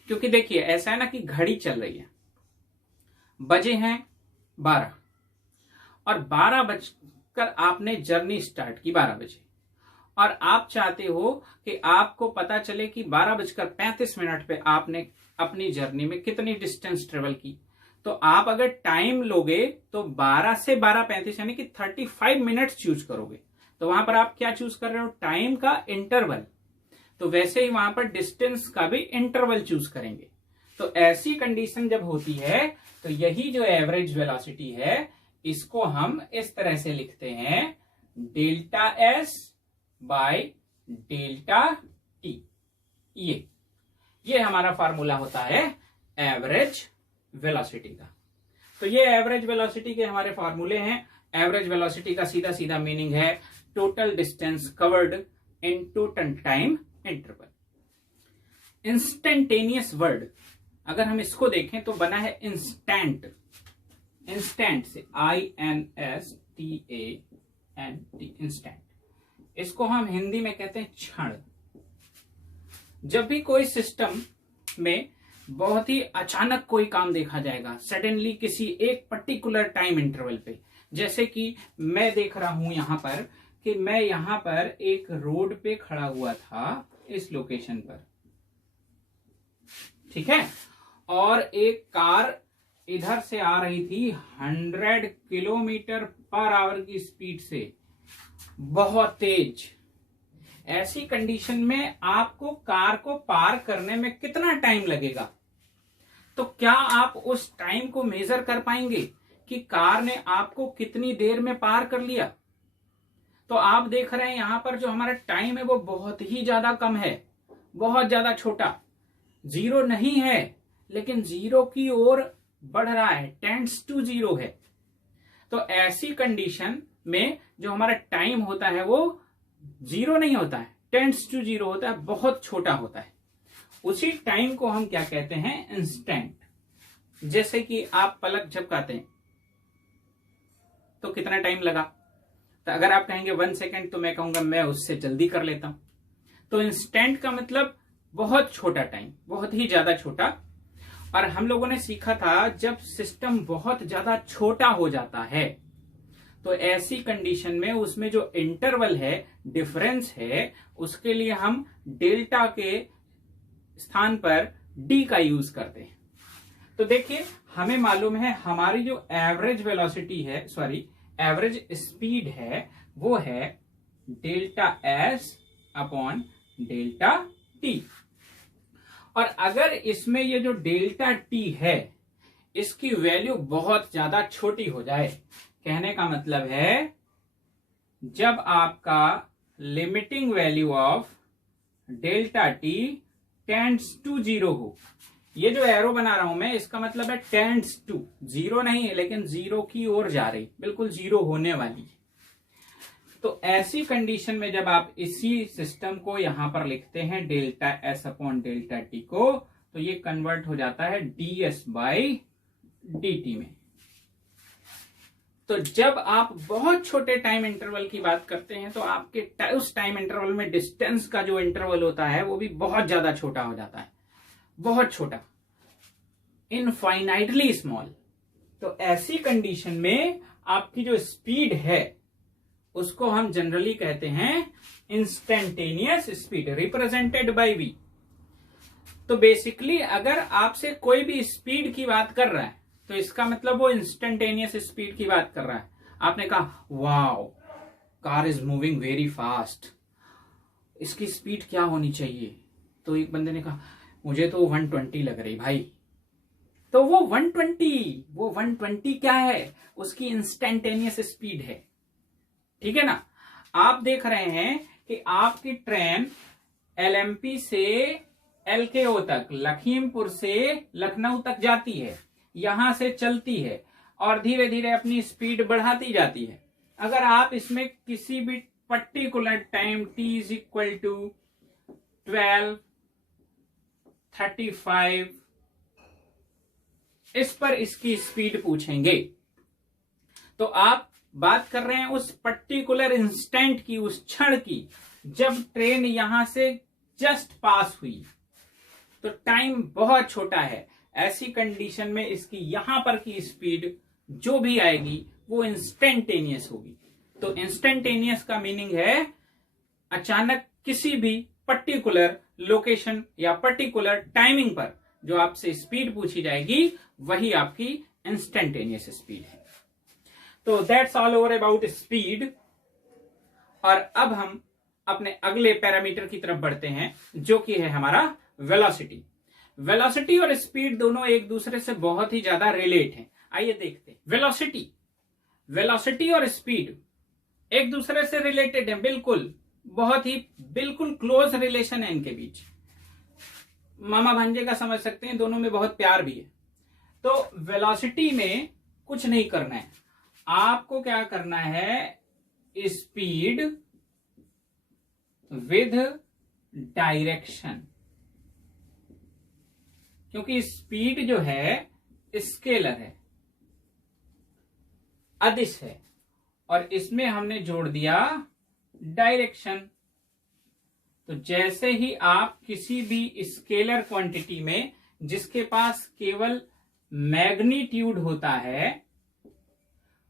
क्योंकि देखिए ऐसा है ना कि घड़ी चल रही है, बजे हैं 12 और 12 बजकर आपने जर्नी स्टार्ट की 12 बजे, और आप चाहते हो कि आपको पता चले कि 12:35 पे आपने अपनी जर्नी में कितनी डिस्टेंस ट्रेवल की। तो आप अगर टाइम लोगे तो 12 से 12:35 यानी कि 35 मिनट्स चूज करोगे। तो वहां पर आप क्या चूज कर रहे हो, टाइम का इंटरवल। तो वैसे ही वहां पर डिस्टेंस का भी इंटरवल चूज करेंगे। तो ऐसी कंडीशन जब होती है तो यही जो एवरेज वेलोसिटी है इसको हम इस तरह से लिखते हैं, delta S by delta T. ये हमारा फार्मूला होता है एवरेज वेलोसिटी का। तो ये एवरेज वेलोसिटी के हमारे फार्मूले हैं। एवरेज वेलोसिटी का सीधा सीधा मीनिंग है total distance covered in total time interval. Instantaneous word अगर हम इसको देखें तो बना है इंस्टेंट, इंस्टेंट से INSTANT, इंस्टेंट। इसको हम हिंदी में कहते हैं क्षण। जब भी कोई सिस्टम में बहुत ही अचानक कोई काम देखा जाएगा, सडनली किसी एक पर्टिकुलर टाइम इंटरवल पे, जैसे कि मैं देख रहा हूं यहां पर कि मैं यहां पर एक रोड पे खड़ा हुआ था इस लोकेशन पर, ठीक है, और एक कार इधर से आ रही थी 100 किलोमीटर पर आवर की स्पीड से, बहुत तेज। ऐसी कंडीशन में आपको कार को पार करने में कितना टाइम लगेगा? तो क्या आप उस टाइम को मेजर कर पाएंगे कि कार ने आपको कितनी देर में पार कर लिया? तो आप देख रहे हैं यहां पर जो हमारा टाइम है वो बहुत ही ज्यादा कम है, बहुत ज्यादा छोटा, 0 नहीं है लेकिन 0 की ओर बढ़ रहा है, टेंड्स टू 0 है। तो ऐसी कंडीशन में जो हमारा टाइम होता है वो 0 नहीं होता है, टेंड्स टू 0 होता है, बहुत छोटा होता है। उसी टाइम को हम क्या कहते हैं, इंस्टेंट। जैसे कि आप पलक झपकाते हैं तो कितना टाइम लगा, तो अगर आप कहेंगे 1 सेकेंड तो मैं कहूंगा मैं उससे जल्दी कर लेता हूं। तो इंस्टेंट का मतलब बहुत छोटा टाइम, बहुत ही ज्यादा छोटा। और हम लोगों ने सीखा था जब सिस्टम बहुत ज्यादा छोटा हो जाता है तो ऐसी कंडीशन में उसमें जो इंटरवल है, डिफरेंस है, उसके लिए हम डेल्टा के स्थान पर डी का यूज करते हैं। तो देखिए हमें मालूम है हमारी जो एवरेज वेलोसिटी है, सॉरी एवरेज स्पीड है, वो है delta S upon delta T. और अगर इसमें ये जो डेल्टा टी है इसकी वैल्यू बहुत ज्यादा छोटी हो जाए, कहने का मतलब है जब आपका limiting value of delta t tends to 0 हो, ये जो एरो बना रहा हूं मैं इसका मतलब है टेंड्स टू, 0 नहीं है लेकिन 0 की ओर जा रही, बिल्कुल 0 होने वाली है। तो ऐसी कंडीशन में जब आप इसी सिस्टम को यहां पर लिखते हैं delta S upon delta T को, तो ये कन्वर्ट हो जाता है ds बाई dt में। तो जब आप बहुत छोटे टाइम इंटरवल की बात करते हैं तो आपके उस टाइम इंटरवल में डिस्टेंस का जो इंटरवल होता है वो भी बहुत ज्यादा छोटा हो जाता है, बहुत छोटा, इनफाइनाइटली स्मॉल। तो ऐसी कंडीशन में आपकी जो स्पीड है उसको हम जनरली कहते हैं instantaneous speed, represented by v। तो बेसिकली अगर आपसे कोई भी स्पीड की बात कर रहा है तो इसका मतलब वो इंस्टेंटेनियस स्पीड की बात कर रहा है। आपने कहा wow car is moving very fast, इसकी स्पीड क्या होनी चाहिए? तो एक बंदे ने कहा मुझे तो 120 लग रही भाई। तो वो 120 क्या है? उसकी इंस्टेंटेनियस स्पीड है, ठीक है ना। आप देख रहे हैं कि आपकी ट्रेन एलएमपी से एलकेओ तक, लखीमपुर से लखनऊ तक जाती है, यहां से चलती है और धीरे धीरे अपनी स्पीड बढ़ाती जाती है। अगर आप इसमें किसी भी particular time t is equal to 12:35 इस पर इसकी स्पीड पूछेंगे तो आप बात कर रहे हैं उस पर्टिकुलर इंस्टेंट की, उस क्षण की जब ट्रेन यहां से जस्ट पास हुई। तो टाइम बहुत छोटा है, ऐसी कंडीशन में इसकी यहां पर की स्पीड जो भी आएगी वो इंस्टेंटेनियस होगी। तो इंस्टेंटेनियस का मीनिंग है अचानक किसी भी पर्टिकुलर लोकेशन या पर्टिकुलर टाइमिंग पर जो आपसे स्पीड पूछी जाएगी वही आपकी इंस्टेंटेनियस स्पीड है। तो that's all over about speed. और अब हम अपने अगले पैरामीटर की तरफ बढ़ते हैं जो कि है हमारा वेलोसिटी। वेलोसिटी और स्पीड दोनों एक दूसरे से बहुत ही ज्यादा रिलेट हैं। आइए देखते हैं। वेलोसिटी और स्पीड एक दूसरे से रिलेटेड है, बिल्कुल, बहुत ही बिल्कुल क्लोज रिलेशन है इनके बीच। मामा भांजे का समझ सकते हैं, दोनों में बहुत प्यार भी है। तो वेलोसिटी में कुछ नहीं करना है, आपको क्या करना है, स्पीड विद डायरेक्शन, क्योंकि स्पीड जो है स्केलर है, अदिश है, और इसमें हमने जोड़ दिया डायरेक्शन। तो जैसे ही आप किसी भी स्केलर क्वांटिटी में जिसके पास केवल मैग्नीट्यूड होता है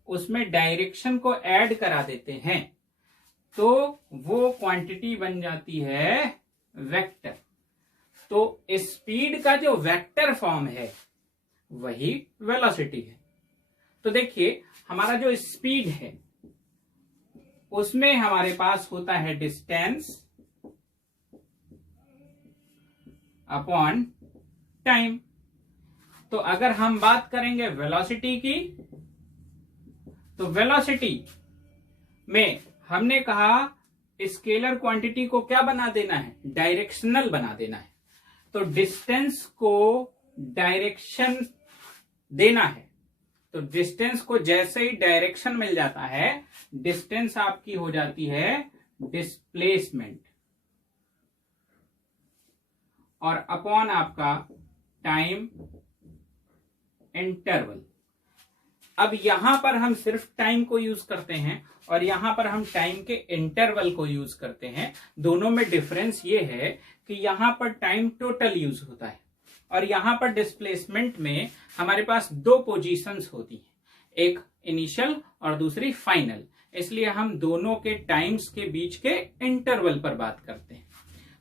उसमें डायरेक्शन को ऐड करा देते हैं तो वो क्वांटिटी बन जाती है वेक्टर। तो स्पीड का जो वेक्टर फॉर्म है वही वेलोसिटी है। तो देखिए हमारा जो स्पीड है उसमें हमारे पास होता है डिस्टेंस अपॉन टाइम। तो अगर हम बात करेंगे वेलोसिटी की तो वेलोसिटी में हमने कहा स्केलर क्वांटिटी को क्या बना देना है, डायरेक्शनल बना देना है। तो डिस्टेंस को डायरेक्शन देना है, तो डिस्टेंस को जैसे ही डायरेक्शन मिल जाता है डिस्टेंस आपकी हो जाती है डिस्प्लेसमेंट, और अपॉन आपका टाइम इंटरवल। अब यहां पर हम सिर्फ टाइम को यूज करते हैं और यहां पर हम टाइम के इंटरवल को यूज करते हैं। दोनों में डिफरेंस ये है कि यहां पर टाइम टोटल यूज होता है और यहां पर डिस्प्लेसमेंट में हमारे पास दो पोजीशंस होती हैं, एक इनिशियल और दूसरी फाइनल। इसलिए हम दोनों के टाइम्स के बीच के इंटरवल पर बात करते हैं।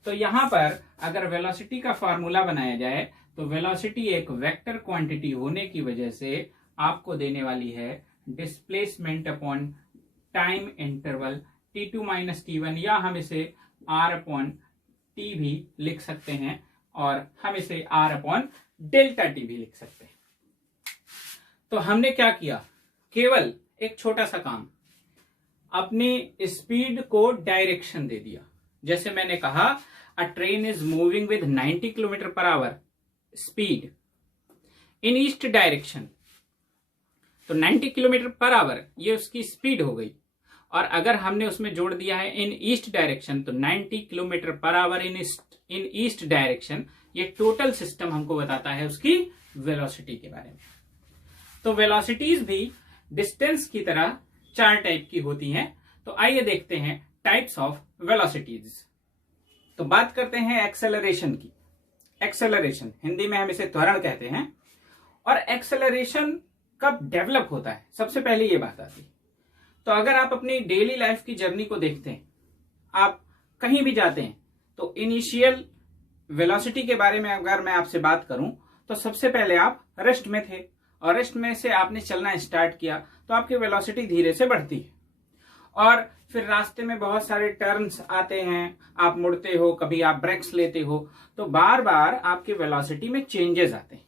तो यहां पर अगर वेलोसिटी का फॉर्मूला बनाया जाए तो वेलोसिटी एक वेक्टर क्वांटिटी होने की वजह से आपको देने वाली है displacement upon time interval t2 minus t1, या हम इसे r अपॉन t भी लिख सकते हैं और हम इसे r अपॉन डेल्टा t भी लिख सकते हैं। तो हमने क्या किया, केवल एक छोटा सा काम, अपनी स्पीड को डायरेक्शन दे दिया। जैसे मैंने कहा अ train is moving with 90 kilometre per hour speed in east direction, तो 90 किलोमीटर पर आवर ये उसकी स्पीड हो गई। और अगर हमने उसमें जोड़ दिया है इन ईस्ट डायरेक्शन तो 90 किलोमीटर पर आवर इन ईस्ट डायरेक्शन, ये टोटल सिस्टम हमको बताता है उसकी वेलोसिटी के बारे में। तो वेलोसिटीज भी डिस्टेंस की तरह 4 टाइप की होती हैं। तो आइए देखते हैं टाइप्स ऑफ वेलोसिटीज। तो बात करते हैं एक्सेलरेशन की। एक्सेलरेशन हिंदी में हम इसे त्वरण कहते हैं। और एक्सेलरेशन कब डेवलप होता है, सबसे पहले ये बात आती है। तो अगर आप अपनी डेली लाइफ की जर्नी को देखते हैं, आप कहीं भी जाते हैं, तो इनिशियल वेलोसिटी के बारे में अगर मैं आपसे बात करूं, तो सबसे पहले आप रेस्ट में थे और रेस्ट में से आपने चलना स्टार्ट किया, तो आपकी वेलोसिटी धीरे से बढ़ती है। और फिर रास्ते में बहुत सारे टर्न्स आते हैं, आप मुड़ते हो, कभी आप ब्रेक्स लेते हो, तो बार बार आपकी वेलोसिटी में चेंजेस आते हैं।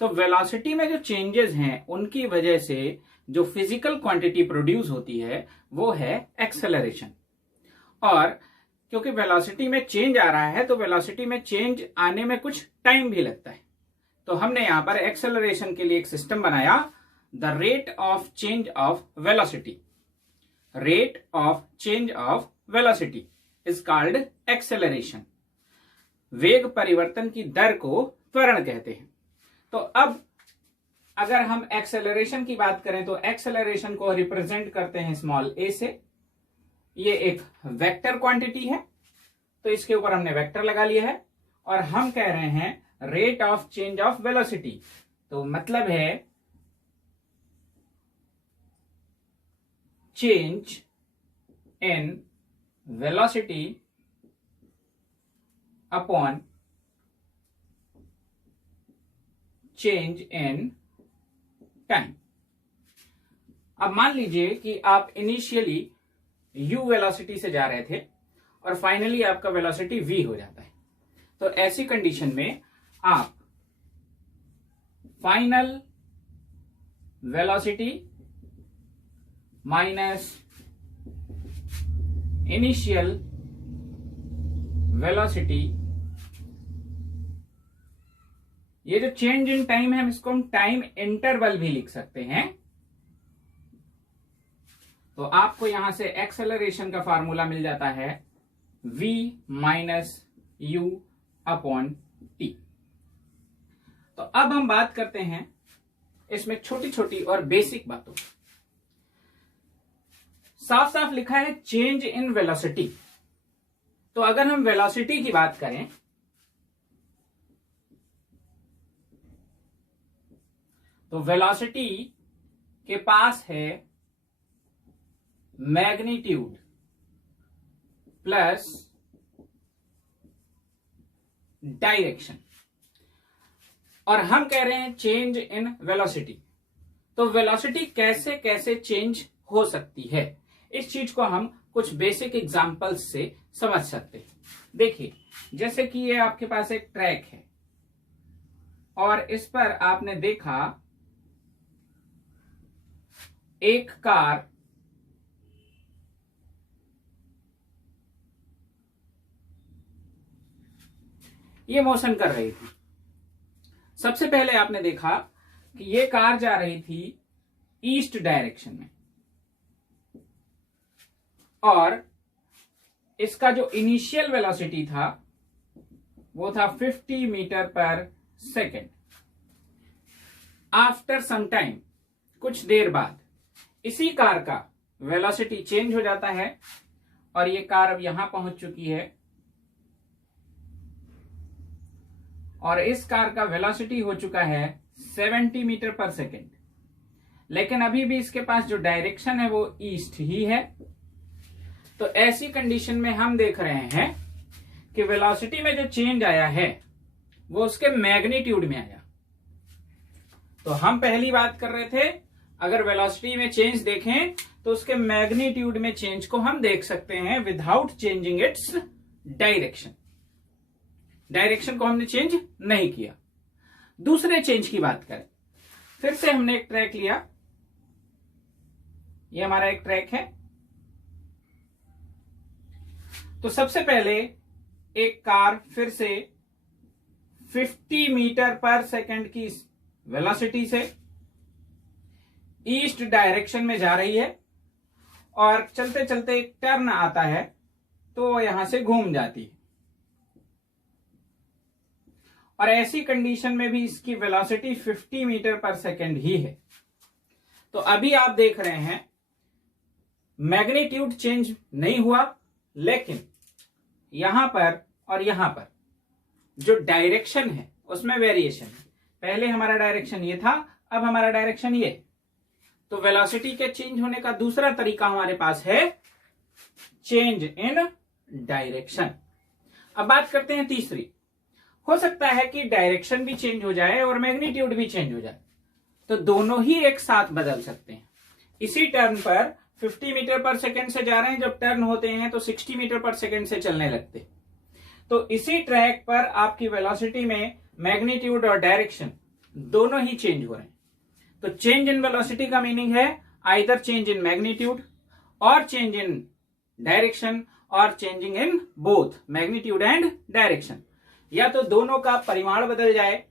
तो वेलोसिटी में जो चेंजेस हैं, उनकी वजह से जो फिजिकल क्वांटिटी प्रोड्यूस होती है वो है एक्सेलरेशन। और क्योंकि वेलोसिटी में चेंज आ रहा है, तो वेलोसिटी में चेंज आने में कुछ टाइम भी लगता है। तो हमने यहां पर एक्सेलरेशन के लिए एक सिस्टम बनाया, the rate of change of velocity. Rate of change of velocity is called acceleration. वेग परिवर्तन की दर को त्वरण कहते हैं। तो अब अगर हम एक्सेलरेशन की बात करें, तो एक्सेलरेशन को रिप्रेजेंट करते हैं स्मॉल ए से। ये एक वेक्टर क्वांटिटी है, तो इसके ऊपर हमने वेक्टर लगा लिया है और हम कह रहे हैं rate of change of velocity. तो मतलब है change in velocity upon change in time. अब मान लीजिए कि आप इनिशियली u वेलोसिटी से जा रहे थे और फाइनली आपका वेलोसिटी v हो जाता है। तो ऐसी कंडीशन में आप final velocity minus initial velocity, ये जो चेंज इन टाइम है, हम इसको हम टाइम इंटरवल भी लिख सकते हैं। तो आपको यहां से एक्सेलरेशन का फार्मूला मिल जाता है v minus you upon T. तो अब हम बात करते हैं इसमें छोटी छोटी और बेसिक बातों। साफ साफ लिखा है चेंज इन वेलोसिटी। तो अगर हम वेलोसिटी की बात करें, तो वेलोसिटी के पास है मैग्नीट्यूड प्लस डायरेक्शन, और हम कह रहे हैं चेंज इन वेलोसिटी। तो वेलोसिटी कैसे कैसे चेंज हो सकती है, इस चीज को हम कुछ बेसिक एग्जांपल्स से समझ सकते हैं। देखिए, जैसे कि ये आपके पास एक ट्रैक है और इस पर आपने देखा एक कार ये मोशन कर रही थी। सबसे पहले आपने देखा कि ये कार जा रही थी ईस्ट डायरेक्शन में और इसका जो इनिशियल वेलोसिटी था वो था 50 मीटर पर सेकेंड। आफ्टर सम टाइम, कुछ देर बाद, इसी कार का वेलोसिटी चेंज हो जाता है और ये कार अब यहां पहुंच चुकी है और इस कार का वेलोसिटी हो चुका है 70 मीटर पर सेकेंड। लेकिन अभी भी इसके पास जो डायरेक्शन है वो ईस्ट ही है। तो ऐसी कंडीशन में हम देख रहे हैं कि वेलोसिटी में जो चेंज आया है वो उसके मैग्नीट्यूड में आया। तो हम पहली बात कर रहे थे, अगर वेलोसिटी में चेंज देखें तो उसके मैग्नीट्यूड में चेंज को हम देख सकते हैं without changing its direction. Direction को हमने चेंज नहीं किया। दूसरे चेंज की बात करें, फिर से हमने एक ट्रैक लिया, ये हमारा एक ट्रैक है। तो सबसे पहले एक कार फिर से 50 मीटर पर सेकेंड की वेलोसिटी से ईस्ट डायरेक्शन में जा रही है और चलते चलते एक टर्न आता है तो यहां से घूम जाती है और ऐसी कंडीशन में भी इसकी वेलोसिटी 50 मीटर पर सेकेंड ही है। तो अभी आप देख रहे हैं मैग्नीट्यूड चेंज नहीं हुआ, लेकिन यहां पर और यहां पर जो डायरेक्शन है उसमें वेरिएशन है। पहले हमारा डायरेक्शन ये था, अब हमारा डायरेक्शन ये। तो वेलोसिटी के चेंज होने का दूसरा तरीका हमारे पास है चेंज इन डायरेक्शन। अब बात करते हैं तीसरी। हो सकता है कि डायरेक्शन भी चेंज हो जाए और मैग्नीट्यूड भी चेंज हो जाए, तो दोनों ही एक साथ बदल सकते हैं। इसी टर्न पर 50 मीटर पर सेकेंड से जा रहे हैं, जब टर्न होते हैं तो 60 मीटर पर सेकेंड से चलने लगते हैं। तो इसी ट्रैक पर आपकी वेलोसिटी में मैग्नीट्यूड और डायरेक्शन दोनों ही चेंज हो रहे हैं। तो चेंज इन वेलोसिटी का मीनिंग है आइदर चेंज इन मैग्नीट्यूड और चेंज इन डायरेक्शन और changing in both magnitude and direction. या तो दोनों का परिमाण बदल जाए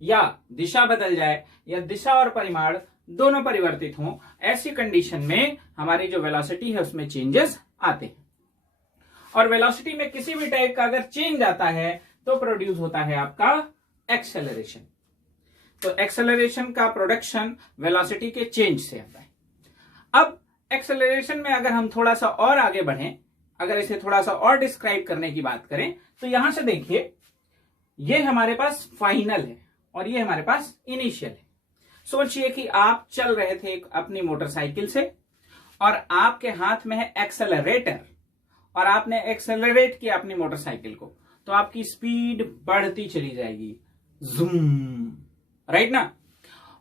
या दिशा बदल जाए, या दिशा और परिमाण दोनों परिवर्तित हों। ऐसी कंडीशन में हमारी जो वेलोसिटी है उसमें चेंजेस आते हैं। और वेलोसिटी में किसी भी टाइप का अगर चेंज आता है तो प्रोड्यूस होता है आपका एक्सेलरेशन। तो एक्सेलरेशन का प्रोडक्शन वेलोसिटी के चेंज से आता है। अब एक्सेलरेशन में अगर हम थोड़ा सा और आगे बढ़ें, अगर इसे थोड़ा सा और डिस्क्राइब करने की बात करें, तो यहां से देखिए ये हमारे पास फाइनल है और ये हमारे पास इनिशियल है। सोचिए कि आप चल रहे थे अपनी मोटरसाइकिल से और आपके हाथ में है एक्सेलरेटर और आपने एक्सेलरेट किया अपनी मोटरसाइकिल को, तो आपकी स्पीड बढ़ती चली जाएगी, जूम, राइट ना।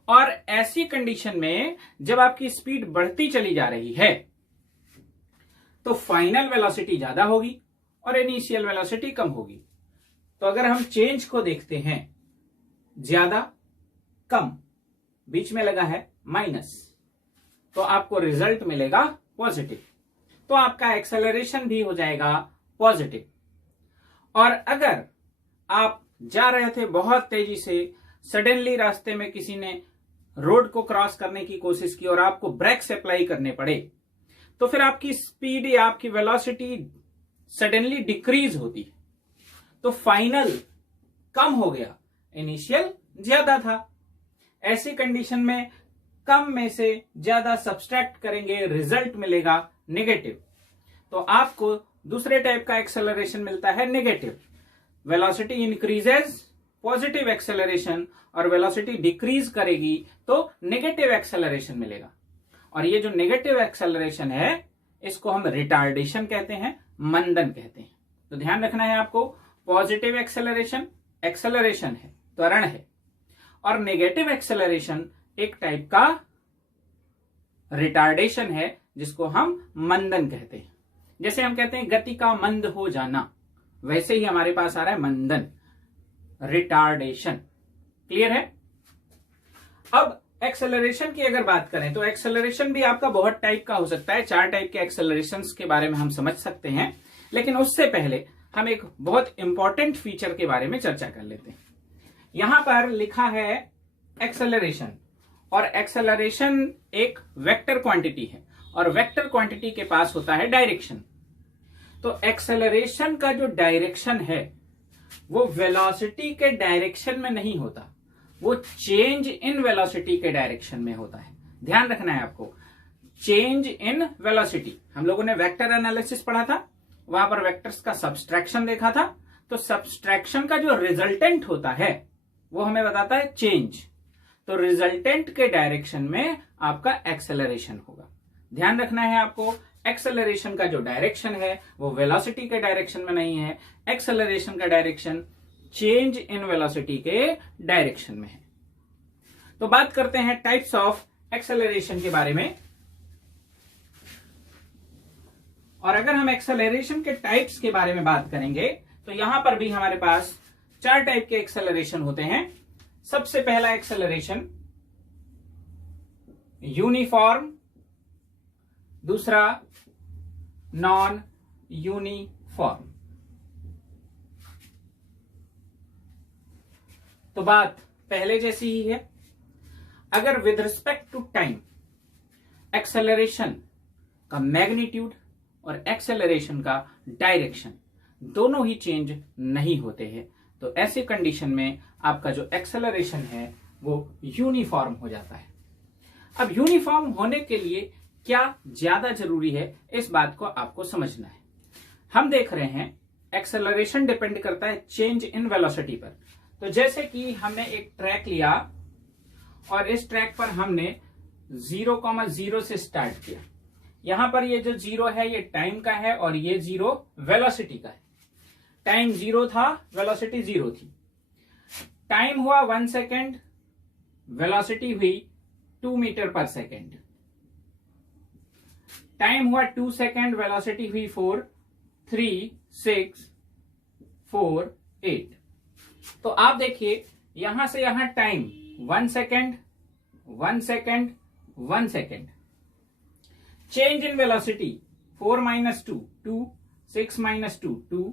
और ऐसी कंडीशन में जब आपकी स्पीड बढ़ती चली जा रही है तो फाइनल वेलोसिटी ज्यादा होगी और इनिशियल वेलोसिटी कम होगी। तो अगर हम चेंज को देखते हैं, ज्यादा कम बीच में लगा है माइनस, तो आपको रिजल्ट मिलेगा पॉजिटिव, तो आपका एक्सेलरेशन भी हो जाएगा पॉजिटिव। और अगर आप जा रहे थे बहुत तेजी से, सडनली रास्ते में किसी ने रोड को क्रॉस करने की कोशिश की और आपको ब्रेक्स अप्लाई करने पड़े, तो फिर आपकी स्पीड या आपकी वेलोसिटी सडनली डिक्रीज होती है। तो फाइनल कम हो गया, इनिशियल ज्यादा था। ऐसी कंडीशन में कम में से ज्यादा सब्सट्रैक्ट करेंगे, रिजल्ट मिलेगा नेगेटिव। तो आपको दूसरे टाइप का एक्सेलरेशन मिलता है negative. Velocity increases, positive acceleration, और वेलोसिटी डिक्रीज करेगी तो नेगेटिव एक्सेलरेशन मिलेगा। और ये जो नेगेटिव एक्सेलरेशन है इसको हम रिटार्डेशन कहते हैं, मंदन कहते हैं। तो ध्यान रखना है आपको, पॉजिटिव एक्सेलरेशन एक्सेलरेशन है, त्वरण है, और नेगेटिव एक्सेलरेशन एक टाइप का रिटार्डेशन है जिसको हम मंदन कहते हैं। जैसे हम कहते हैं गति का मंद हो जाना, वैसे ही हमारे पास आ रहा है मंदन, रिटार्डेशन। क्लियर है। अब एक्सेलरेशन की अगर बात करें तो एक्सेलरेशन भी आपका बहुत टाइप का हो सकता है। 4 टाइप के एक्सेलरेशंस के बारे में हम समझ सकते हैं, लेकिन उससे पहले हम एक बहुत इंपॉर्टेंट फीचर के बारे में चर्चा कर लेते हैं। यहां पर लिखा है एक्सेलरेशन, और एक्सेलरेशन एक वेक्टर क्वांटिटी है और वेक्टर क्वांटिटी के पास होता है डायरेक्शन। तो एक्सेलरेशन का जो डायरेक्शन है वो वेलोसिटी के डायरेक्शन में नहीं होता, वो चेंज इन वेलोसिटी के डायरेक्शन में होता है। ध्यान रखना है आपको, चेंज इन वेलोसिटी। हम लोगों ने वेक्टर एनालिसिस पढ़ा था, वहां पर वेक्टर्स का सब्सट्रैक्शन देखा था। तो सब्सट्रैक्शन का जो रिजल्टेंट होता है वो हमें बताता है चेंज। तो रिजल्टेंट के डायरेक्शन में आपका एक्सेलरेशन होगा। ध्यान रखना है आपको, एक्सेलरेशन का जो डायरेक्शन है वो वेलोसिटी के डायरेक्शन में नहीं है, एक्सेलरेशन का डायरेक्शन चेंज इन वेलोसिटी के डायरेक्शन में है। तो बात करते हैं टाइप्स ऑफ एक्सेलरेशन के बारे में। और अगर हम एक्सेलरेशन के टाइप्स के बारे में बात करेंगे तो यहां पर भी हमारे पास 4 टाइप के एक्सेलरेशन होते हैं। सबसे पहला एक्सेलरेशन यूनिफॉर्म, दूसरा नॉन यूनिफॉर्म। तो बात पहले जैसी ही है। अगर with respect to time acceleration का मैग्नीट्यूड और एक्सेलरेशन का डायरेक्शन दोनों ही चेंज नहीं होते हैं, तो ऐसी कंडीशन में आपका जो एक्सेलरेशन है वो यूनिफॉर्म हो जाता है। अब यूनिफॉर्म होने के लिए क्या ज्यादा जरूरी है, इस बात को आपको समझना है। हम देख रहे हैं एक्सेलरेशन डिपेंड करता है चेंज इन वेलोसिटी पर। तो जैसे कि हमने एक ट्रैक लिया और इस ट्रैक पर हमने 0,0 से स्टार्ट किया। यहां पर ये जो 0 है ये टाइम का है और ये 0 वेलोसिटी का है। टाइम 0 था, वेलोसिटी 0 थी। टाइम हुआ 1 सेकेंड, वेलोसिटी हुई 2 मीटर पर सेकेंड। टाइम हुआ 2 सेकेंड, वेलोसिटी हुई 4, 3, 6, 4, 8। तो आप देखिए यहां से यहां time 1 second, 1 second, 1 second. Change in velocity 4 - 2 2, 6 - 2 2।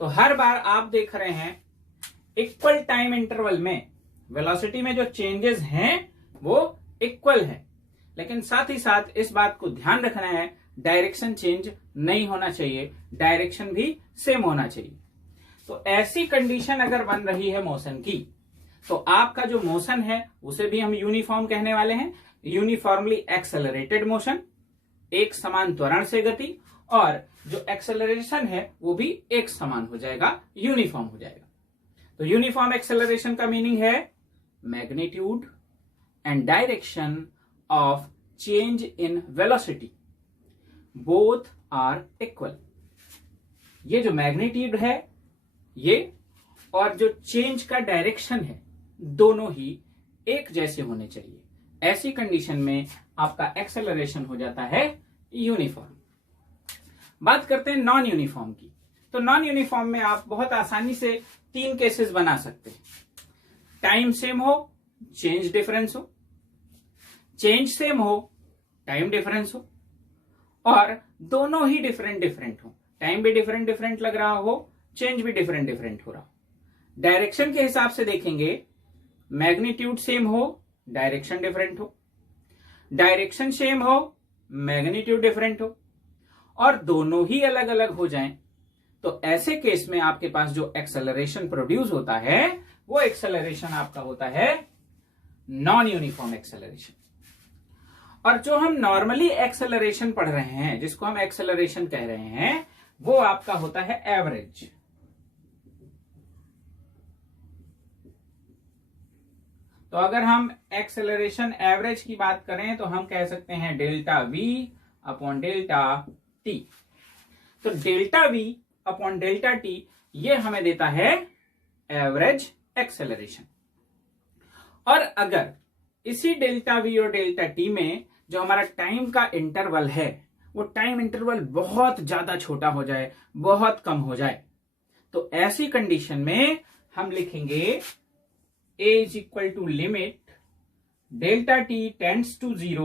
तो हर बार आप देख रहे हैं इक्वल टाइम इंटरवल में वेलोसिटी में जो चेंजेस हैं वो इक्वल है, लेकिन साथ ही साथ इस बात को ध्यान रखना है डायरेक्शन चेंज नहीं होना चाहिए, डायरेक्शन भी सेम होना चाहिए। तो ऐसी कंडीशन अगर बन रही है मोशन की, तो आपका जो मोशन है उसे भी हम यूनिफॉर्म कहने वाले हैं। यूनिफॉर्मली एक्सेलरेटेड मोशन, एक समान त्वरण से गति, और जो एक्सेलरेशन है वो भी एक समान हो जाएगा, यूनिफॉर्म हो जाएगा। तो यूनिफॉर्म एक्सेलरेशन का मीनिंग है magnitude and direction of change in velocity both are equal. ये जो मैग्नीट्यूड है ये और जो चेंज का डायरेक्शन है दोनों ही एक जैसे होने चाहिए। ऐसी कंडीशन में आपका एक्सेलरेशन हो जाता है यूनिफॉर्म। बात करते हैं नॉन यूनिफॉर्म की। तो नॉन यूनिफॉर्म में आप बहुत आसानी से 3 केसेस बना सकते हैं। टाइम सेम हो, चेंज डिफरेंस हो, चेंज सेम हो, टाइम डिफरेंस हो, और दोनों ही डिफरेंट डिफरेंट हो। टाइम भी डिफरेंट डिफरेंट लग रहा हो, चेंज भी डिफरेंट डिफरेंट हो रहा हो। डायरेक्शन के हिसाब से देखेंगे, मैग्नीट्यूड सेम हो, डायरेक्शन डिफरेंट हो, डायरेक्शन सेम हो, मैग्नीट्यूड डिफरेंट हो, और दोनों ही अलग अलग हो जाएं, तो ऐसे केस में आपके पास जो एक्सेलरेशन प्रोड्यूस होता है वो एक्सेलरेशन आपका होता है नॉन यूनिफॉर्म एक्सेलरेशन। और जो हम नॉर्मली एक्सेलरेशन पढ़ रहे हैं, जिसको हम एक्सेलरेशन कह रहे हैं, वो आपका होता है एवरेज। तो अगर हम एक्सेलरेशन एवरेज की बात करें तो हम कह सकते हैं delta V upon delta T. तो delta V upon delta T ये हमें देता है एवरेज एक्सेलरेशन। और अगर इसी डेल्टा वी और डेल्टा टी में जो हमारा टाइम का इंटरवल है वो टाइम इंटरवल बहुत ज्यादा छोटा हो जाए, बहुत कम हो जाए, तो ऐसी कंडीशन में हम लिखेंगे a is equal to limit delta t tends to 0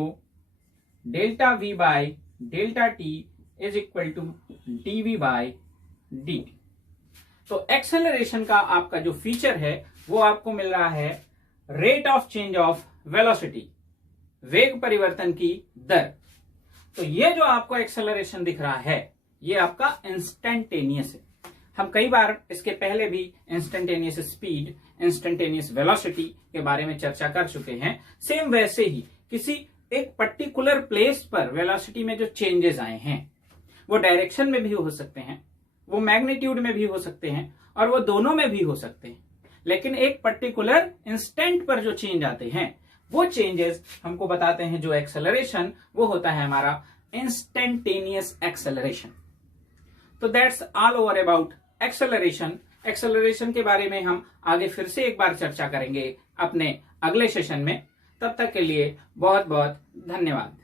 delta v by delta t is equal to dv by dt। तो एक्सेलरेशन का आपका जो फीचर है वो आपको मिल रहा है rate of change of velocity, वेग परिवर्तन की दर। तो ये जो आपको एक्सेलरेशन दिख रहा है ये आपका इंस्टेंटेनियस है। हम कई बार इसके पहले भी इंस्टेंटेनियस स्पीड, इंस्टेंटेनियस वेलोसिटी के बारे में चर्चा कर चुके हैं। सेम वैसे ही किसी एक पर्टिकुलर प्लेस पर वेलोसिटी में जो चेंजेस आए हैं वो डायरेक्शन में भी हो सकते हैं, वो मैग्नीट्यूड में भी हो सकते हैं, और वो दोनों में भी हो सकते हैं, लेकिन एक पर्टिकुलर इंस्टेंट पर जो चेंज आते हैं वो चेंजेस हमको बताते हैं जो एक्सेलरेशन, वो होता है हमारा इंस्टेंटेनियस एक्सेलरेशन। तो that's all over about acceleration. Acceleration के बारे में हम आगे फिर से एक बार चर्चा करेंगे अपने अगले सेशन में। तब तक के लिए बहुत बहुत धन्यवाद।